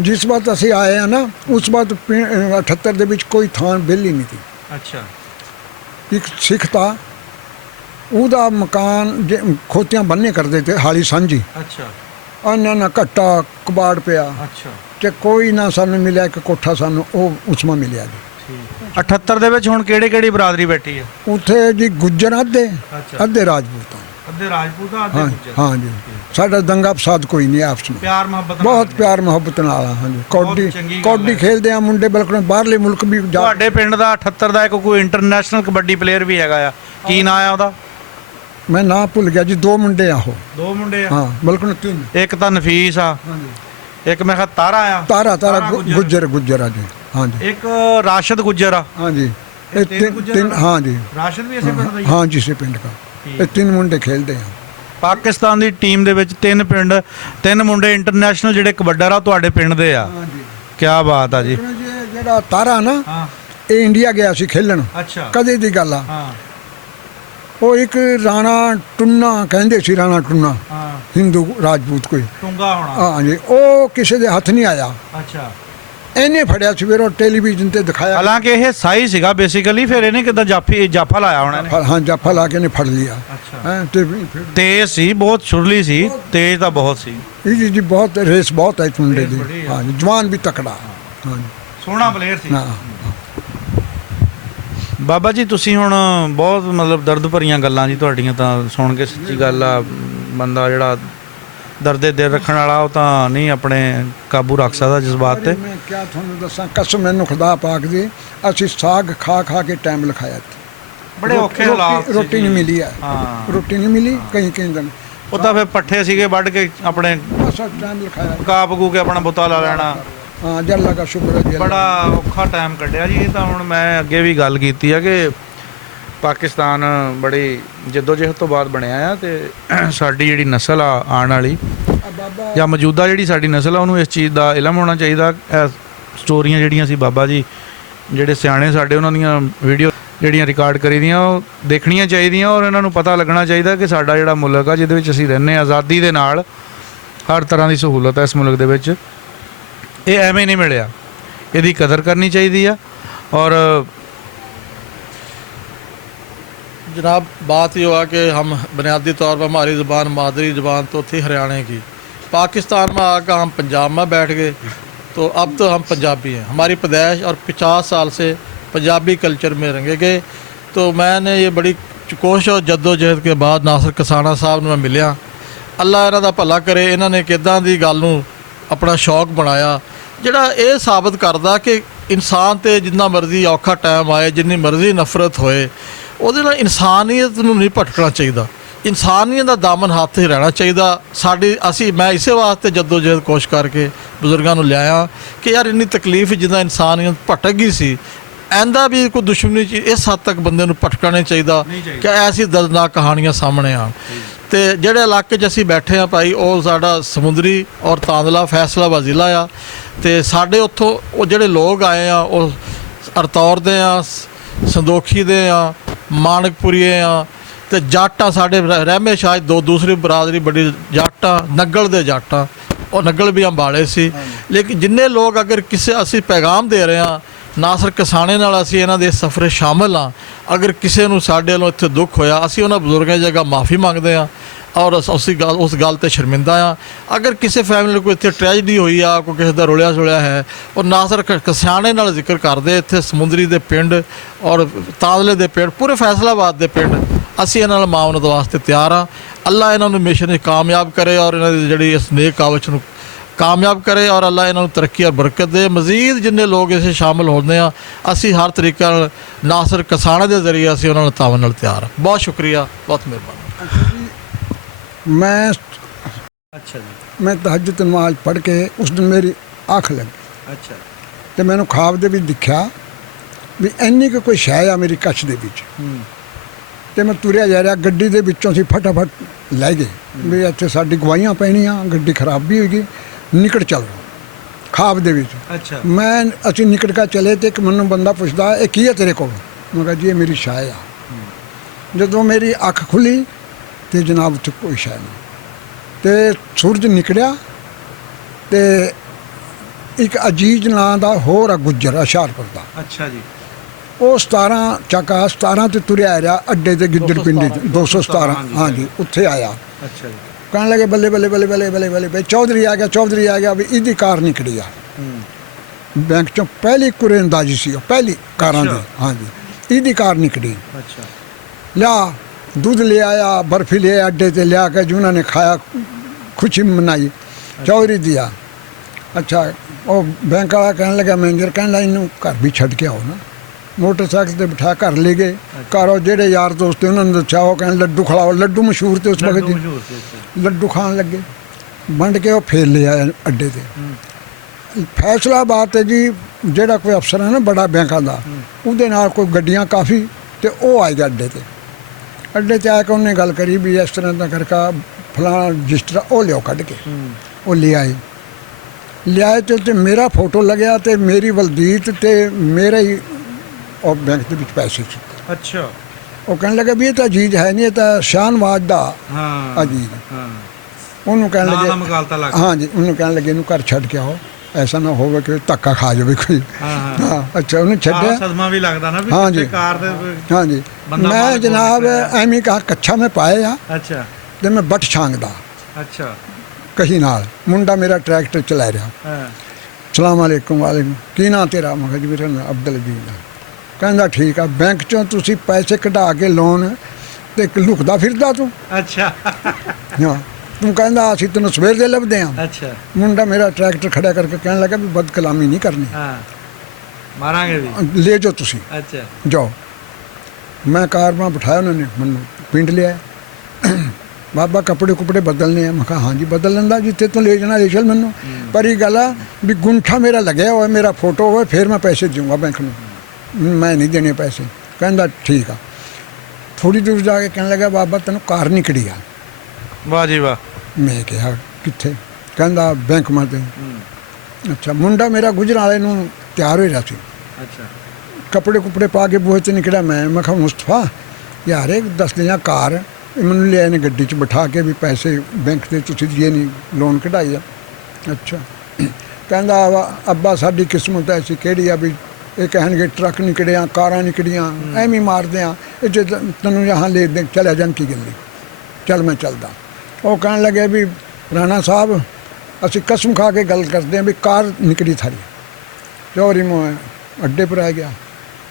ਜਿਸ ਵਕਤ ਅਸੀਂ ਆਏ ਆ ਨਾ, ਉਸ ਵਕਤ 78 ਦੇ ਵਿੱਚ ਕੋਈ ਥਾਂ ਵਿਹਲੀ ਨਹੀਂ ਸੀ। ਅੱਛਾ, ਇੱਕ ਸਿੱਖ ਤਾ, ਉਹਦਾ ਮਕਾਨ ਖੋਤੀਆਂ ਬੰਨੇ ਕਰਦੇ ਤੇ ਹਾਲੀ ਸਾਂਝੀ। ਅੱਛਾ, ਉਹਨਾਂ ਨਾਲ ਘੱਟਾ ਕਬਾੜ ਪਿਆ ਅੱਛਾ, ਤੇ ਕੋਈ ਨਾ ਸਾਨੂੰ ਮਿਲਿਆ। ਇੱਕ ਕੋਠਾ ਸਾਨੂੰ ਉਹ ਉਸਮਾ ਮਿਲਿਆ ਜੀ। 78 ਦੇ ਵਿੱਚ ਹੁਣ ਕਿਹੜੀ ਬਰਾਦਰੀ ਬੈਠੀ ਹੈ? ਉੱਥੇ ਜੀ ਗੁੱਜਰ ਅੱਧੇ ਅੱਛਾ। ਅੱਧੇ ਰਾਜਪੂਤ ਅੱਧੇ ਰਾਜਪੂਤ ਆ, ਹਾਂ ਅੱਧੇ ਗੁੱਜਰ। ਹਾਂ ਜੀ ਸਾਡਾ ਦੰਗਾ ਫਸਾਦ ਕੋਈ ਨਹੀਂ ਆਪਸ ਵਿੱਚ ਪਿਆਰ ਮੁਹੱਬਤ ਨਾਲ ਬਹੁਤ ਰਹਿੰਦੇ। ਪਿਆਰ ਮੁਹੱਬਤ ਨਾਲ ਆ ਹਾਂਜੀ ਕੌਡੀ ਚੰਗੀ ਗੱਲ ਕੌਡੀ ਹੈ। ਖੇਡਦੇ ਆ ਮੁੰਡੇ ਬਿਲਕੁਲ ਬਾਹਰਲੇ ਮੁਲਕ ਵੀ ਜਾ ਤੁਹਾਡੇ ਪਿੰਡ ਦਾ 78 ਦਾ ਇੱਕ ਕੋਈ ਇੰਟਰਨੈਸ਼ਨਲ ਕਬੱਡੀ ਪਲੇਅਰ ਵੀ ਹੈਗਾ ਆ, ਕੀ ਨਾਂ ਆ ਉਹਦਾ? ਮੈਂ ਨਾਂ ਭੁੱਲ ਗਿਆ ਜੀ 2 ਮੁੰਡੇ ਆ ਉਹ ਦੋ ਮੁੰਡੇ ਆ, ਹਾਂ ਬਿਲਕੁਲ 3 ਇੱਕ ਤਾਂ ਨਫੀਸ ਆ, ਹਾਂਜੀ ਇੱਕ ਮੈਂ ਕਿਹਾ ਤਾਰਾ ਆ, ਤਾਰਾ ਗੁੱਜਰ। ਗੁੱਜਰ ਆ ਜੀ ਹਾਂਜੀ ਇੱਕ ਰਾਸ਼ਦ ਗੁੱਜਰ ਆ। ਹਾਂਜੀ ਇਹ ਇਹ ਤਿੰਨ ਗੁੱਜਰ ਤਿੰਨ ਆ? ਹਾਂ ਜੀ ਰਾਸ਼ਦ ਵੀ ਇਸੇ ਪਿੰਡ ਦਾ ਹੀ ਆ? ਹਾਂ ਜੀ ਇਸੇ ਪਿੰਡ ਦਾ ਇਹ 3 ਮੁੰਡੇ ਖੇਡਦੇ ਆ ਪਾਕਿਸਤਾਨ ਦੀ ਟੀਮ ਦੇ ਵਿੱਚ 3 ਮੁੰਡੇ ਇੰਟਰਨੈਸ਼ਨਲ ਜਿਹੜੇ ਕਬੱਡਰ ਆ ਤੁਹਾਡੇ ਪਿੰਡ ਦੇ ਆ। ਹਾਂਜੀ ਕੀ ਬਾਤ ਆ ਜੀ। ਜਿਹੜਾ ਤਾਰਾ ਨਾ ਹਾਂ ਇਹ ਇੰਡੀਆ ਗਿਆ ਸੀ ਖੇਲਣ ਅੱਛਾ ਕਦੇ ਦੀ ਗੱਲ ਆ ਹਾਂ ਉਹ ਇੱਕ ਰਾਣਾ ਟੁੰਨਾ ਕਹਿੰਦੇ ਸੀ ਰਾਣਾ ਟੁੰਨਾ ਹਾਂ ਹਿੰਦੂ ਰਾਜਪੂਤ ਕੋਈ ਟੁੰਗਾ ਹੋਣਾ। ਹਾਂ ਜੀ ਉਹ ਕਿਸੇ ਦੇ ਹੱਥ ਨਹੀਂ ਆਇਆ ਅੱਛਾ ਇਹਨੇ ਫੜਿਆ ਸੀ ਫਿਰ ਉਹ ਟੈਲੀਵਿਜ਼ਨ ਤੇ ਦਿਖਾਇਆ ਹਾਲਾਂਕਿ ਇਹ ਸਾਈ ਸੀਗਾ ਬੇਸਿਕਲੀ, ਫਿਰ ਇਹਨੇ ਕਿਦਾਂ ਜਾਫਾ ਲਾਇਆ ਹੋਣਾ ਨੇ। ਹਾਂ ਜਾਫਾ ਲਾ ਕੇ ਨੇ ਫੜ ਲਿਆ ਅੱਛਾ ਹੈਂ ਤੇ ਫਿਰ ਤੇਜ਼ ਸੀ, ਬਹੁਤ ਛੁਰਲੀ ਸੀ, ਤੇਜ਼ ਤਾਂ ਬਹੁਤ ਸੀ। ਇਹ ਜੀ ਬਹੁਤ ਰੇਸ ਬਹੁਤ ਹੈ ਇਸ ਮੁੰਡੇ ਦੀ ਰੇਸ ਬੜੀ ਆ। ਹਾਂ ਜੀ ਜਵਾਨ ਵੀ ਤਕੜਾ ਹਾਂ ਜੀ ਸੋਹਣਾ ਪਲੇਅਰ ਸੀ। ਹਾਂ ਬਾਬਾ ਜੀ ਤੁਸੀਂ ਹੁਣ ਬਹੁਤ ਮਤਲਬ ਦਰਦ ਭਰੀਆਂ ਗੱਲਾਂ ਜੀ ਤੁਹਾਡੀਆਂ ਤਾਂ ਸੁਣ ਕੇ ਸੱਚੀ ਗੱਲ ਆ, ਬੰਦਾ ਜਿਹੜਾ ਦਰਦੇ ਦਿਲ ਰੱਖਣ ਵਾਲਾ ਉਹ ਤਾਂ ਨਹੀਂ ਆਪਣੇ ਕਾਬੂ ਰੱਖ ਸਕਦਾ ਜਜ਼ਬਾਤ ਤੇ। ਮੈਂ ਕਿਆ ਤੁਹਾਨੂੰ ਦੱਸਾਂ ਕਸਮ ਮੈਨੂੰ ਖੁਦਾ ਪਾਕ ਦੀ ਅਸੀਂ ਸਾਗ ਖਾ ਕੇ ਟਾਈਮ ਲਿਖਾਇਆ ਬੜੇ ਔਖੇ ਹਾਲਾਤ ਸੀ ਰੋਟੀ ਨਹੀਂ ਜੀ। ਮਿਲੀ ਹੈ ਹਾਂ ਰੋਟੀ ਨਹੀਂ ਮਿਲੀ ਕਈ ਦਿਨ ਉਹ ਤਾਂ ਫਿਰ ਪੱਠੇ ਸੀਗੇ ਵੱਢ ਕੇ ਆਪਣੇ ਬਸ ਟਾਈਮ ਲਿਖਾਇਆ ਪਕਾ ਪਕੂ ਕੇ ਆਪਣਾ ਬੁੱਤਾ ਲਾ ਲੈਣਾ। ਹਾਂ ਜਲ ਲਗਾ ਸ਼ੁਕਰ ਹੈ ਜੀ ਬੜਾ ਔਖਾ ਟਾਈਮ ਕੱਢਿਆ ਜੀ। ਇਹ ਤਾਂ ਹੁਣ ਮੈਂ ਅੱਗੇ ਵੀ ਗੱਲ ਕੀਤੀ ਆ ਕਿ ਪਾਕਿਸਤਾਨ ਬੜੀ ਜਦੋਜਹਿਦ ਤੋਂ ਬਾਅਦ ਬਣਿਆ ਆ ਤੇ ਸਾਡੀ ਜਿਹੜੀ ਨਸਲ ਆ ਆਉਣ ਵਾਲੀ ਬਾਬਾ ਜਾਂ ਮੌਜੂਦਾ ਜਿਹੜੀ ਸਾਡੀ ਨਸਲ ਆ ਉਹਨੂੰ ਇਸ ਚੀਜ਼ ਦਾ ਇਲਮ ਹੋਣਾ ਚਾਹੀਦਾ। ਇਹ ਸਟੋਰੀਆਂ ਜਿਹੜੀਆਂ ਸੀ ਬਾਬਾ ਜੀ ਜਿਹੜੇ ਸਿਆਣੇ ਸਾਡੇ ਉਹਨਾਂ ਦੀਆਂ ਵੀਡੀਓ ਜਿਹੜੀਆਂ ਰਿਕਾਰਡ ਕਰੀ ਦੀਆਂ ਉਹ ਦੇਖਣੀਆਂ ਚਾਹੀਦੀਆਂ ਔਰ ਇਹਨਾਂ ਨੂੰ ਪਤਾ ਲੱਗਣਾ ਚਾਹੀਦਾ ਕਿ ਸਾਡਾ ਜਿਹੜਾ ਮੁਲਕ ਆ ਜਿਹਦੇ ਵਿੱਚ ਅਸੀਂ ਰਹਿੰਦੇ ਆਜ਼ਾਦੀ ਦੇ ਨਾਲ ਹਰ ਤਰ੍ਹਾਂ ਦੀ ਸਹੂਲਤ ਹੈ ਇਸ ਮੁਲਕ ਦੇ ਵਿੱਚ, ਇਹ ਐਵੇਂ ਨਹੀਂ ਮਿਲਿਆ, ਇਹਦੀ ਕਦਰ ਕਰਨੀ ਚਾਹੀਦੀ ਆ। और जनाब बात ये हुआ कि हम बुनियादी तौर पर हमारी ज़बान मादरी ज़बान तो थी हरियाणा की, पाकिस्तान में आकर हम पंजाब में बैठ गए तो अब तो हम पंजाबी हैं, हमारी पैदाइश और 50 साल से पंजाबी कल्चर में रहेंगे गए। तो मैंने ये बड़ी कोशिश और जद्दोजहद के बाद नासिर कसाना साहब ने मैं मिलिया, अल्लाह इन्हां दा भला करे, इन्होंने किदां दी गल नूं अपना शौक बनाया ਜਿਹੜਾ ਇਹ ਸਾਬਤ ਕਰਦਾ ਕਿ ਇਨਸਾਨ ਤੇ ਜਿੰਨਾ ਮਰਜ਼ੀ ਔਖਾ ਟਾਈਮ ਆਏ, ਜਿੰਨੀ ਮਰਜ਼ੀ ਨਫ਼ਰਤ ਹੋਏ, ਉਹਦੇ ਨਾਲ ਇਨਸਾਨੀਅਤ ਨੂੰ ਨਹੀਂ ਭਟਕਣਾ ਚਾਹੀਦਾ, ਇਨਸਾਨੀਅਤ ਦਾ ਦਾਮਨ ਹੱਥ 'ਚ ਰਹਿਣਾ ਚਾਹੀਦਾ। ਮੈਂ ਇਸੇ ਵਾਸਤੇ ਜਦੋਜਹਿਦ ਕੋਸ਼ਿਸ਼ ਕਰਕੇ ਬਜ਼ੁਰਗਾਂ ਨੂੰ ਲਿਆਇਆ ਕਿ ਯਾਰ ਇੰਨੀ ਤਕਲੀਫ ਜਿੱਦਾਂ ਇਨਸਾਨੀਅਤ ਭਟਕ ਗਈ ਸੀ, ਐਂਦਾ ਵੀ ਕੋਈ ਦੁਸ਼ਮਣੀ 'ਚ ਇਸ ਹੱਦ ਤੱਕ ਬੰਦੇ ਨੂੰ ਭਟਕਣਾ ਨਹੀਂ ਚਾਹੀਦਾ ਕਿ ਐਸੀ ਦਰਦਨਾਕ ਕਹਾਣੀਆਂ ਸਾਹਮਣੇ ਆਉਣ। ਤੇ ਜਿਹੜੇ ਇਲਾਕੇ 'ਚ ਅਸੀਂ ਬੈਠੇ ਆ ਭਾਈ, ਉਹ ਸਾਡਾ ਸਮੁੰਦਰੀ ਔਰ ਤਾਂਦਲਾ ਫੈਸਲਾਬਾਦ ਜ਼ਿਲ੍ਹਾ ਆ। ਤੇ ਸਾਡੇ ਉੱਥੋਂ ਉਹ ਜਿਹੜੇ ਲੋਕ ਆਏ ਆ ਉਹ ਅਰਤੌਰ ਦੇ ਆ, ਸੰਦੋਖੀ ਦੇ ਆ, ਮਾਨਕਪੁਰੀਏ ਆ ਤੇ ਜਾਟਾਂ ਸਾਡੇ ਰਹਿਮੇ ਸ਼ਾਹ ਦੋ ਦੂਸਰੀ ਬਰਾਦਰੀ ਬੜੀ ਜਾਟਾਂ, ਨੱਗਲ ਦੇ ਜਾਟਾਂ, ਉਹ ਨੱਗਲ ਵੀ ਅੰਬਾਲੇ ਸੀ। ਲੇਕਿਨ ਜਿੰਨੇ ਲੋਕ ਅਗਰ ਕਿਸੇ ਅਸੀਂ ਪੈਗਾਮ ਦੇ ਰਹੇ ਹਾਂ ਨਾਸਰ ਕਸਾਣੇ ਨਾਲ, ਅਸੀਂ ਇਹਨਾਂ ਦੇ ਸਫ਼ਰੇ ਸ਼ਾਮਲ ਹਾਂ। ਅਗਰ ਕਿਸੇ ਨੂੰ ਸਾਡੇ ਵੱਲੋਂ ਇੱਥੇ ਦੁੱਖ ਹੋਇਆ, ਅਸੀਂ ਉਹਨਾਂ ਬਜ਼ੁਰਗਾਂ ਦੀ ਜਗ੍ਹਾ ਮਾफ़ੀ ਮੰਗਦੇ ਹਾਂ ਔਰ ਉਸ ਗੱਲ ਤੇ ਸ਼ਰਮਿੰਦਾ ਆ। ਅਗਰ ਕਿਸੇ ਫੈਮਿਲੀ ਨੂੰ ਕੋਈ ਇੱਥੇ ਟ੍ਰੈਜਡੀ ਹੋਈ ਆ, ਕੋਈ ਕਿਸੇ ਦਾ ਰੁਲਿਆ ਸੁਲਿਆ ਹੈ, ਉਹ ਨਾਸਰ ਕਸਾਣੇ ਨਾਲ ਜ਼ਿਕਰ ਕਰਦੇ। ਇੱਥੇ ਸਮੁੰਦਰੀ ਦੇ ਪਿੰਡ ਔਰ ਤਾਦਲੇ ਦੇ ਪਿੰਡ, ਪੂਰੇ ਫੈਸਲਾਬਾਦ ਦੇ ਪਿੰਡ, ਅਸੀਂ ਇਹਨਾਂ ਨਾਲ ਮਾਮਲਤ ਵਾਸਤੇ ਤਿਆਰ ਹਾਂ। ਅੱਲਾ ਇਹਨਾਂ ਨੂੰ ਮਿਸ਼ਨ ਵਿੱਚ ਕਾਮਯਾਬ ਕਰੇ ਔਰ ਇਹਨਾਂ ਦੀ ਜਿਹੜੀ ਇਸ ਨੇਕ ਕਾਵਸ਼ ਨੂੰ ਕਾਮਯਾਬ ਕਰੇ ਔਰ ਅੱਲਾ ਇਹਨਾਂ ਨੂੰ ਤਰੱਕੀ ਔਰ ਬਰਕਤ ਦੇ। ਮਜ਼ੀਦ ਜਿੰਨੇ ਲੋਕ ਇਸ ਸ਼ਾਮਲ ਹੁੰਦੇ ਆ, ਅਸੀਂ ਹਰ ਤਰੀਕੇ ਨਾਲ ਨਾਸਰ ਕਸਾਣੇ ਦੇ ਜ਼ਰੀਏ ਅਸੀਂ ਉਹਨਾਂ ਨਾਲ ਤਾਵਨ ਨਾਲ ਤਿਆਰ ਹਾਂ। ਬਹੁਤ ਸ਼ੁਕਰੀਆ, ਬਹੁਤ ਮਿਹਰਬਾਨੀ। मैं अच्छा जी, मैं तहज्जुद नमाज पढ़ के उस दिन मेरी अख लगी अच्छा तो मैंने ख्वाब दे विच दिखा भी इन्नी कोई शै आ मेरी कच्छ दे विच ते मैं तुरिया जा रहा, गड्डी दे विचों सी फटाफट लै गए भी इत्थे साडी गवाहियां पैणियां, गड्डी खराब भी होगी, निकट चल ख्वाब दे विच। अच्छा मैं असीं निकट का चले तो एक मैनूं बंदा पुछदा ये की है तेरे कोल, मैं कहा जी ये मेरी शै आ। जदों मेरी अख खुली तो जनाब उत्थे कोई शै नहीं, तो सूरज निकलिया तो एक अजीज नां दा होर आ गुज्जर हुशियारपुर दा, अच्छा जी, ਉਹ 17 ਚੱਕਾ 17 ਤੇ ਤੁਰਿਆ ਆ ਰਿਹਾ ਅੱਡੇ ਤੇ ਗਿੱਦੜ ਪਿੰਡੀ 217 हाँ जी ਉੱਥੇ ਆਇਆ। अच्छा जी, ਕਹਿਣ ਲੱਗੇ ਬੱਲੇ ਬੱਲੇ ਬੱਲੇ ਬੱਲੇ ਬੱਲੇ ਬੱਲੇ ਬਈ ਚੌਧਰੀ ਆ ਗਿਆ ਵੀ ਇਹਦੀ ਕਾਰ ਨਿਕਲੀ ਆ। ਬੈਂਕ 'ਚੋਂ ਪਹਿਲੀ ਕੁਰੇਂਦਾਜ਼ੀ ਸੀ ਉਹ, ਪਹਿਲੀ ਕਾਰਾਂ ਦੀ। ਹਾਂਜੀ, ਇਹਦੀ ਕਾਰ ਨਿਕਲੀ। ਅੱਛਾ ਲਿਆ ਦੁੱਧ ਲੈ ਆਇਆ, ਬਰਫੀ ਲੈ ਆਇਆ, ਅੱਡੇ ਤੇ ਲਿਆ ਕੇ ਜੀ ਉਹਨਾਂ ਨੇ ਖਾਇਆ, ਖੁਸ਼ੀ ਮਨਾਈ, ਚੌਧਰੀ ਦਿਆ। ਅੱਛਾ, ਉਹ ਬੈਂਕ ਵਾਲਾ ਕਹਿਣ ਲੱਗਾ, ਮੈਨੇਜਰ ਕਹਿਣ ਲੱਗਾ ਇਹਨੂੰ ਘਰ ਵੀ ਛੱਡ ਕੇ ਆਓ ਨਾ। ਮੋਟਰਸਾਈਕਲ ਤੇ ਬਿਠਾ ਘਰ ਲੈ ਗਏ। ਘਰ ਉਹ ਜਿਹੜੇ ਯਾਰ ਦੋਸਤ ਤੇ ਉਹਨਾਂ ਨੂੰ ਦੱਸਿਆ, ਉਹ ਕਹਿਣ ਲੱਡੂ ਖਿਲਾਓ। ਲੱਡੂ ਮਸ਼ਹੂਰ ਤੇ ਉਸ ਵਕਤ ਜੀ, ਲੱਡੂ ਖਾਣ ਲੱਗੇ। ਵੰਡ ਕੇ ਉਹ ਫੇਰ ਲੈ ਆਏ ਅੱਡੇ ਤੇ। ਫੈਸਲਾਬਾਦ ਤੇ ਜੀ ਜਿਹੜਾ ਕੋਈ ਅਫਸਰ ਹੈ ਨਾ ਬੜਾ ਬੈਂਕਾਂ ਦਾ, ਉਹਦੇ ਨਾਲ ਕੋਈ ਗੱਡੀਆਂ ਕਾਫੀ, ਤੇ ਉਹ ਆਏ ਗਿਆ ਅੱਡੇ ਤੇ। ਅੱਡੇ 'ਤੇ ਆ ਕੇ ਉਹਨੇ ਗੱਲ ਕਰੀ ਵੀ ਇਸ ਤਰ੍ਹਾਂ ਦਾ ਕਰਕੇ ਫਲਾਣਾ ਰਜਿਸਟਰ ਉਹ ਲਿਓ ਕੱਢ ਕੇ। ਉਹ ਲਿਆਏ ਤੇ ਮੇਰਾ ਫੋਟੋ ਲੱਗਿਆ ਤੇ ਮੇਰੀ ਵਲਦੀਤ ਤੇ ਮੇਰਾ ਹੀ ਉਹ ਬੈਂਕ ਦੇ ਵਿੱਚ ਪੈਸੇ ਸੀ। ਅੱਛਾ, ਉਹ ਕਹਿਣ ਲੱਗਾ ਵੀ ਇਹ ਤਾਂ ਅਜੀਜ਼ ਹੈ ਨਹੀਂ, ਇਹ ਤਾਂ ਸ਼ਾਨਵਾਜ਼ ਦਾ ਹਾਂ ਅਜੀਜ਼। ਹਾਂ, ਉਹਨੂੰ ਕਹਿਣ ਨਾਂ ਦਾ ਲੱਗੇ, ਮਕਾਲਤਾ ਲੱਗ ਹਾਂਜੀ, ਉਹਨੂੰ ਕਹਿਣ ਲੱਗੇ ਇਹਨੂੰ ਘਰ ਛੱਡ ਕੇ ਆਓ, ਐਸਾ ਨਾ ਹੋਵੇ ਕਿ ਧੱਕਾ ਖਾ ਜਾਵੇ ਕੋਈ। ਹਾਂ, ਅੱਛਾ, ਉਹਨੂੰ ਛੱਡਿਆ। ਸਦਮਾ ਵੀ ਲੱਗਦਾ ਨਾ ਵੀ ਹਾਂਜੀ। ਕਿਤੇ ਕਾਰ ਦੇ ਹਾਂਜੀ, ਬੰਦਾ ਮੈਂ ਮਾਲਕ ਜਨਾਬ ਹੋਵੇ। ਐਵੇਂ ਕਹਾ ਕੱਛਾ ਮੈਂ ਪਾਇਆ ਅੱਛਾ ਤੇ ਮੈਂ ਬੱਟ ਛਾਂਗਦਾ ਅੱਛਾ ਕਹੀ ਨਾਲ। ਮੁੰਡਾ ਮੇਰਾ ਟਰੈਕਟਰ ਚਲਾ ਰਿਹਾ। ਹਾਂ ਸਲਾਮ ਅਲੈਕੁਮ। ਵਾਲੇਕੁਮ। ਕੀ ਨਾਂ ਤੇਰਾ? ਮੈਂ ਕਿਹਾ ਜੀ ਮੇਰਾ ਨਾਂ ਅਬਦੁਲ ਅਜੀਜ਼ ਆ। ਕਹਿੰਦਾ ਠੀਕ ਆ, ਬੈਂਕ 'ਚੋਂ ਤੁਸੀਂ ਪੈਸੇ ਕਢਾ ਕੇ ਲੋਨ ਤੇ ਲੁਕਦਾ ਫਿਰਦਾ ਤੂੰ? ਅੱਛਾ ਹਾਂ, ਤੂੰ ਕਹਿੰਦਾ ਅਸੀਂ ਤੈਨੂੰ ਸਵੇਰ ਦੇ ਲੱਭਦੇ ਹਾਂ। ਅੱਛਾ ਮੁੰਡਾ ਮੇਰਾ ਟਰੈਕਟਰ ਖੜਾ ਕਰਕੇ ਕਹਿਣ ਲੱਗਾ ਵੀ ਬਦ ਕਲਾਮੀ ਨਹੀਂ ਕਰਨੀ, ਹਾਂ ਮਾਰਾਂਗੇ ਵੀ। ਲੈ ਜਾਓ ਤੁਸੀਂ, ਅੱਛਾ ਜਾਓ। ਮੈਂ ਕਾਰ ਮਾ ਬਿਠਾਇਆ, ਉਹਨਾਂ ਨੇ ਮੈਨੂੰ ਪਿੰਡ ਲਿਆ। ਬਾਬਾ ਕੱਪੜੇ ਕੁਪੜੇ ਬਦਲਨੇ ਆ? ਮੈਂ ਕਿਹਾ ਹਾਂਜੀ ਬਦਲ ਲੈਂਦਾ, ਜਿੱਥੇ ਤੂੰ ਲੈ ਜਾਣਾ ਲੈ ਚੱਲ ਮੈਨੂੰ। ਪਰ ਇਹ ਗੱਲ ਆ ਵੀ ਗੁੰਠਾ ਮੇਰਾ ਲੱਗਿਆ ਹੋਇਆ, ਮੇਰਾ ਫੋਟੋ ਹੋਵੇ, ਫਿਰ ਮੈਂ ਪੈਸੇ ਦੇਵਾਂਗਾ ਬੈਂਕ ਨੂੰ, ਮੈਂ ਨਹੀਂ ਦੇਣੇ ਪੈਸੇ। ਕਹਿੰਦਾ ਠੀਕ ਆ। ਥੋੜੀ ਦੂਰ ਜਾ ਕੇ ਕਹਿਣ ਲੱਗਾ ਬਾਬਾ ਤੈਨੂੰ ਕਾਰ ਨਿਕਲੀ ਆ। ਵਾਹ ਜੀ ਵਾਹ। ਮੈਂ ਕਿਹਾ ਕਿੱਥੇ? ਕਹਿੰਦਾ ਬੈਂਕ ਮਾ ਤੇ। ਅੱਛਾ, ਮੁੰਡਾ ਮੇਰਾ ਗੁਜਰਾਂ ਵਾਲੇ ਨੂੰ ਤਿਆਰ ਹੋ ਰਿਹਾ ਸੀ, ਅੱਛਾ ਕੱਪੜੇ ਕੁਪੜੇ ਪਾ ਕੇ ਬੂਹੇ 'ਚ ਨਿਕਲਿਆ। ਮੈਂ ਕਿਹਾ ਮੁਸਤਫਾ ਯਾਰ ਇਹ ਦੱਸ ਦਿਆਂ ਕਾਰ ਮੈਨੂੰ ਲਿਆਏ ਨੇ ਗੱਡੀ 'ਚ ਬਿਠਾ ਕੇ ਵੀ ਪੈਸੇ ਬੈਂਕ ਦੇ ਤੁਸੀਂ ਦੀਏ ਨਹੀਂ, ਲੋਨ ਕਢਾਈ ਆ। ਅੱਛਾ, ਕਹਿੰਦਾ ਅੱਬਾ ਸਾਡੀ ਕਿਸਮਤ ਐਸੀ ਕਿਹੜੀ ਆ ਵੀ ਇਹ ਕਹਿਣਗੇ ਟਰੱਕ ਨਿਕੜਿਆ, ਕਾਰਾਂ ਨਿਕੜੀਆਂ, ਐਵੇਂ ਮਾਰਦੇ ਆ, ਇਹ ਜੇ ਤੈਨੂੰ यहाँ ਲੈ ਦੇ ਚਲਿਆ ਜਾਣ ਕੀ ਗੱਲ। ਚੱਲ ਮੈਂ ਚੱਲਦਾ। ਉਹ ਕਹਿਣ ਲੱਗੇ ਵੀ ਰਾਣਾ ਸਾਹਿਬ ਅਸੀਂ ਕਸਮ ਖਾ ਕੇ ਗੱਲ ਕਰਦੇ ਹਾਂ ਵੀ ਕਾਰ ਨਿਕਲੀ ਥਾਰੀ। ਚੌਰੀ ਮੈਂ ਅੱਡੇ ਪਰ ਆ ਗਿਆ।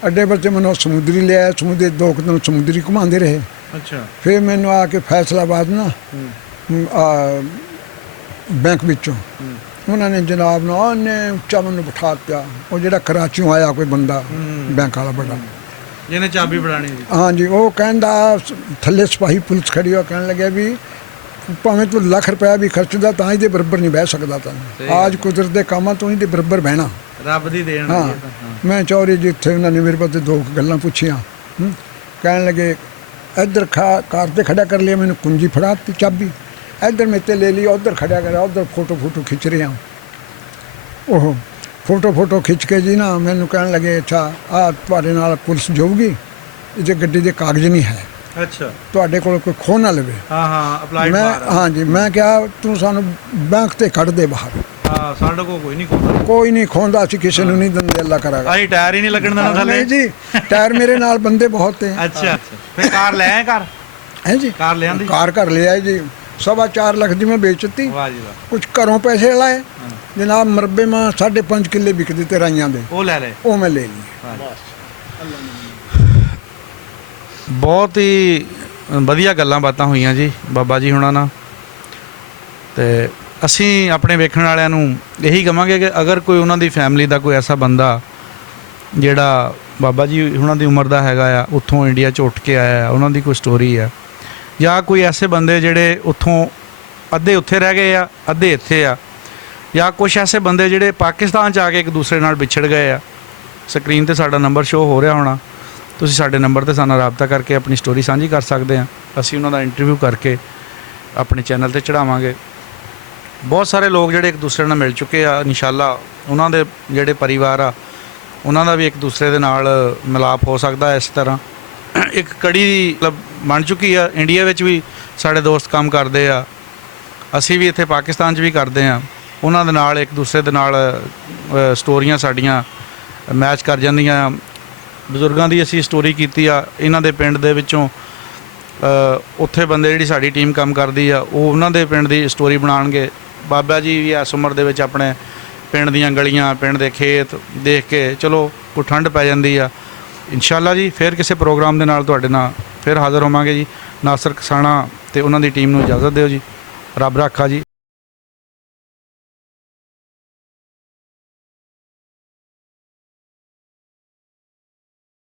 ਅੱਡੇ ਪਰ ਤੇ ਮੈਨੂੰ ਸਮੁੰਦਰੀ ਲਿਆਇਆ। ਸਮੁੰਦਰੀ 2 ਦਿਨ ਸਮੁੰਦਰੀ ਘੁਮਾਉਂਦੇ ਰਹੇ। ਅੱਛਾ ਫਿਰ ਮੈਨੂੰ ਆ ਕੇ ਫੈਸਲਾਬਾਦ ਨਾ ਬੈਂਕ ਵਿੱਚੋਂ ਉਹਨਾਂ ਨੇ ਜਨਾਬ ਨੂੰ ਉਹਨੇ ਉੱਚਾ ਮੈਨੂੰ ਬਿਠਾ ਦਿੱਤਾ। ਉਹ ਜਿਹੜਾ ਕਰਾਚੀੋਂ ਆਇਆ ਕੋਈ ਬੰਦਾ ਬੈਂਕ ਵਾਲਾ ਬੜਾ, ਜਿਹਨੇ ਚਾਬੀ ਫੜਾਣੀ ਸੀ। ਹਾਂਜੀ, ਉਹ ਕਹਿੰਦਾ ਥੱਲੇ ਸਿਪਾਹੀ ਪੁਲਿਸ ਖੜੀ ਹੋ ਕਹਿਣ ਲੱਗਿਆ ਵੀ ਭਾਵੇਂ ਤੂੰ ਲੱਖ ਰੁਪਇਆ ਵੀ ਖਰਚਦਾ ਤਾਂ ਇਹਦੇ ਬਰਾਬਰ ਨਹੀਂ ਬਹਿ ਸਕਦਾ ਤੈਨੂੰ। ਆਜ ਕੁਦਰਤ ਦੇ ਕੰਮਾਂ ਤੋਂ ਇਹਦੇ ਬਰਾਬਰ ਬਹਿਣਾ ਰੱਬ ਦੀ ਦੇਣ ਹਾਂ। ਮੈਂ ਚੌਰੀ ਜਿੱਥੇ ਉਹਨਾਂ ਨੇ ਮੇਰੇ ਕੋਲ 2 ਗੱਲਾਂ ਪੁੱਛੀਆਂ। ਕਹਿਣ ਲੱਗੇ ਇੱਧਰ ਕਾਰ ਤੇ ਖੜਾ ਕਰ ਲਿਆ, ਮੈਨੂੰ ਕੁੰਜੀ ਫੜਾ ਦਿੱਤੀ ਚਾਬੀ, ਇੱਧਰ ਮੇਰੇ ਤੇ ਲੈ ਲਈ, ਉੱਧਰ ਖੜਿਆ ਕਰਿਆ, ਉੱਧਰ ਫੋਟੋ ਖਿੱਚ ਰਿਹਾ। ਉਹ ਫੋਟੋ ਖਿੱਚ ਕੇ ਜੀ ਨਾ ਮੈਨੂੰ ਕਹਿਣ ਲੱਗੇ ਅੱਛਾ ਆ ਤੁਹਾਡੇ ਨਾਲ ਪੁਲਿਸ ਜਾਊਗੀ, ਇਹਦੇ ਗੱਡੀ ਦੇ ਕਾਗਜ਼ ਨਹੀਂ ਹੈ, ਅੱਛਾ ਤੁਹਾਡੇ ਕੋਲ ਕੋਈ ਖੋਹ ਨਾ ਲਵੇ। ਹਾਂ ਅਪਲਾਈਡ ਮੈਂ ਹਾਂਜੀ, ਮੈਂ ਕਿਹਾ ਤੂੰ ਸਾਨੂੰ ਬੈਂਕ ਤੇ ਕੱਢ ਦੇ ਬਾਹਰ। ਹਾਂ, ਸਾਡੇ ਕੋਲ ਕੋਈ ਨਹੀਂ ਖੋਦਾ, ਕੋਈ ਨਹੀਂ ਖੋਂਦਾ, ਅਸੀਂ ਕਿਸੇ ਨੂੰ ਨਹੀਂ ਦਿੰਦੇ, ਅੱਲਾ ਕਰਾਂਗਾ। ਅਸੀਂ ਟਾਇਰ ਹੀ ਨਹੀਂ ਲੱਗਣ ਦੇਣਾ ਥੱਲੇ। ਨਹੀਂ ਜੀ, ਟਾਇਰ ਮੇਰੇ ਨਾਲ ਬੰਦੇ ਬਹੁਤ ਤੇ। ਅੱਛਾ, ਫਿਰ ਕਾਰ ਲੈ ਆਏ ਘਰ? ਹੈ ਜੀ, ਕਾਰ ਲੈ ਆਂਦੀ? ਕਾਰ ਕਰ ਲਿਆ ਜੀ। 4.25 ਲੱਖ ਦੀ ਮੈਂ ਵੇਚਤੀ। ਵਾਹ ਜੀ ਵਾਹ। ਕੁਝ ਘਰੋਂ ਪੈਸੇ ਲਾਏ ਜਨਾਬ, ਮਰਬੇ ਮਾ 5.5 ਕਿੱਲੇ ਵਿਕਦੇ ਤੇ ਰਾਈਆਂ ਦੇ, ਉਹ ਲੈ ਲਏ। ਉਹ ਮੈਂ ਲੈ ਲਈ। ਬਹੁਤ ਹੀ ਵਧੀਆ ਗੱਲਾਂ ਬਾਤਾਂ ਹੋਈਆਂ ਜੀ ਬਾਬਾ ਜੀ ਹੁਣਾਂ ਨਾਲ। ਤੇ ਅਸੀਂ ਆਪਣੇ ਵੇਖਣ ਵਾਲਿਆਂ ਨੂੰ ਇਹੀ ਕਹਾਂਗੇ ਕਿ ਅਗਰ ਕੋਈ ਉਹਨਾਂ ਦੀ ਫੈਮਿਲੀ ਦਾ ਕੋਈ ਐਸਾ ਬੰਦਾ ਜਿਹੜਾ ਬਾਬਾ ਜੀ ਹੁਣਾਂ ਦੀ ਉਮਰ ਦਾ ਹੈਗਾ ਆ, ਉੱਥੋਂ ਇੰਡੀਆ 'ਚ ਉੱਠ ਕੇ ਆਇਆ, ਉਹਨਾਂ ਦੀ ਕੋਈ ਸਟੋਰੀ ਆ, ਜਾਂ ਕੋਈ ਐਸੇ ਬੰਦੇ ਜਿਹੜੇ ਉੱਥੋਂ ਅੱਧੇ ਉੱਥੇ ਰਹਿ ਗਏ ਆ, ਅੱਧੇ ਇੱਥੇ ਆ, ਜਾਂ ਕੁਝ ਐਸੇ ਬੰਦੇ ਜਿਹੜੇ ਪਾਕਿਸਤਾਨ 'ਚ ਆ ਕੇ ਇੱਕ ਦੂਸਰੇ ਨਾਲ ਵਿਛੜ ਗਏ ਆ। ਸਕਰੀਨ ਤੇ ਸਾਡਾ ਨੰਬਰ ਸ਼ੋਅ ਹੋ ਰਿਹਾ ਹੋਣਾ, ਤੁਸੀਂ ਸਾਡੇ ਨੰਬਰ 'ਤੇ ਸਾਡੇ ਨਾਲ ਰਾਬਤਾ ਕਰਕੇ ਆਪਣੀ ਸਟੋਰੀ ਸਾਂਝੀ ਕਰ ਸਕਦੇ ਆ। ਅਸੀਂ ਉਹਨਾਂ ਦਾ ਇੰਟਰਵਿਊ ਕਰਕੇ ਆਪਣੇ ਚੈਨਲ 'ਤੇ ਚੜਾਵਾਂਗੇ। ਬਹੁਤ ਸਾਰੇ ਲੋਕ ਜਿਹੜੇ ਇੱਕ ਦੂਸਰੇ ਨਾਲ ਮਿਲ ਚੁੱਕੇ ਆ, ਇਨਸ਼ਾਅੱਲਾ ਉਹਨਾਂ ਦੇ ਜਿਹੜੇ ਪਰਿਵਾਰ ਆ ਉਹਨਾਂ ਦਾ ਵੀ ਇੱਕ ਦੂਸਰੇ ਦੇ ਨਾਲ ਮਿਲਾਪ ਹੋ ਸਕਦਾ। ਇਸ ਤਰ੍ਹਾਂ ਇੱਕ ਕੜੀ ਮਤਲਬ ਬਣ ਚੁੱਕੀ ਆ। ਇੰਡੀਆ ਵਿੱਚ ਵੀ ਸਾਡੇ ਦੋਸਤ ਕੰਮ ਕਰਦੇ ਆ, ਅਸੀਂ ਵੀ ਇੱਥੇ ਪਾਕਿਸਤਾਨ 'ਚ ਵੀ ਕਰਦੇ ਆ। ਉਹਨਾਂ ਦੇ ਨਾਲ ਇੱਕ ਦੂਸਰੇ ਦੇ ਨਾਲ ਸਟੋਰੀਆਂ ਸਾਡੀਆਂ ਮੈਚ ਕਰ ਜਾਂਦੀਆਂ। ਬਜ਼ੁਰਗਾਂ ਦੀ ਅਸੀਂ ਸਟੋਰੀ ਕੀਤੀ ਆ, ਇਹਨਾਂ ਦੇ ਪਿੰਡ ਦੇ ਵਿੱਚੋਂ ਉੱਥੇ ਬੰਦੇ ਜਿਹੜੀ ਸਾਡੀ ਟੀਮ ਕੰਮ ਕਰਦੀ ਆ, ਉਹ ਉਹਨਾਂ ਦੇ ਪਿੰਡ ਦੀ ਸਟੋਰੀ ਬਣਾਉਣਗੇ। ਬਾਬਾ ਜੀ ਵੀ ਇਸ ਉਮਰ ਦੇ ਵਿੱਚ ਆਪਣੇ ਪਿੰਡ ਦੀਆਂ ਗਲੀਆਂ, ਪਿੰਡ ਦੇ ਖੇਤ ਦੇਖ ਕੇ ਚਲੋ ਕੋਈ ਠੰਡ ਪੈ ਜਾਂਦੀ ਆ। ਇਨਸ਼ਾਅੱਲਾ ਜੀ ਫਿਰ ਕਿਸੇ ਪ੍ਰੋਗਰਾਮ ਦੇ ਨਾਲ ਤੁਹਾਡੇ ਨਾਲ ਫਿਰ ਹਾਜ਼ਰ ਹੋਵਾਂਗੇ ਜੀ। ਨਾਸਰ ਕਸਾਣਾ ਤੇ ਉਹਨਾਂ ਦੀ ਟੀਮ ਨੂੰ ਇਜਾਜ਼ਤ ਦਿਓ ਜੀ। ਰੱਬ ਰਾਖਾ ਜੀ।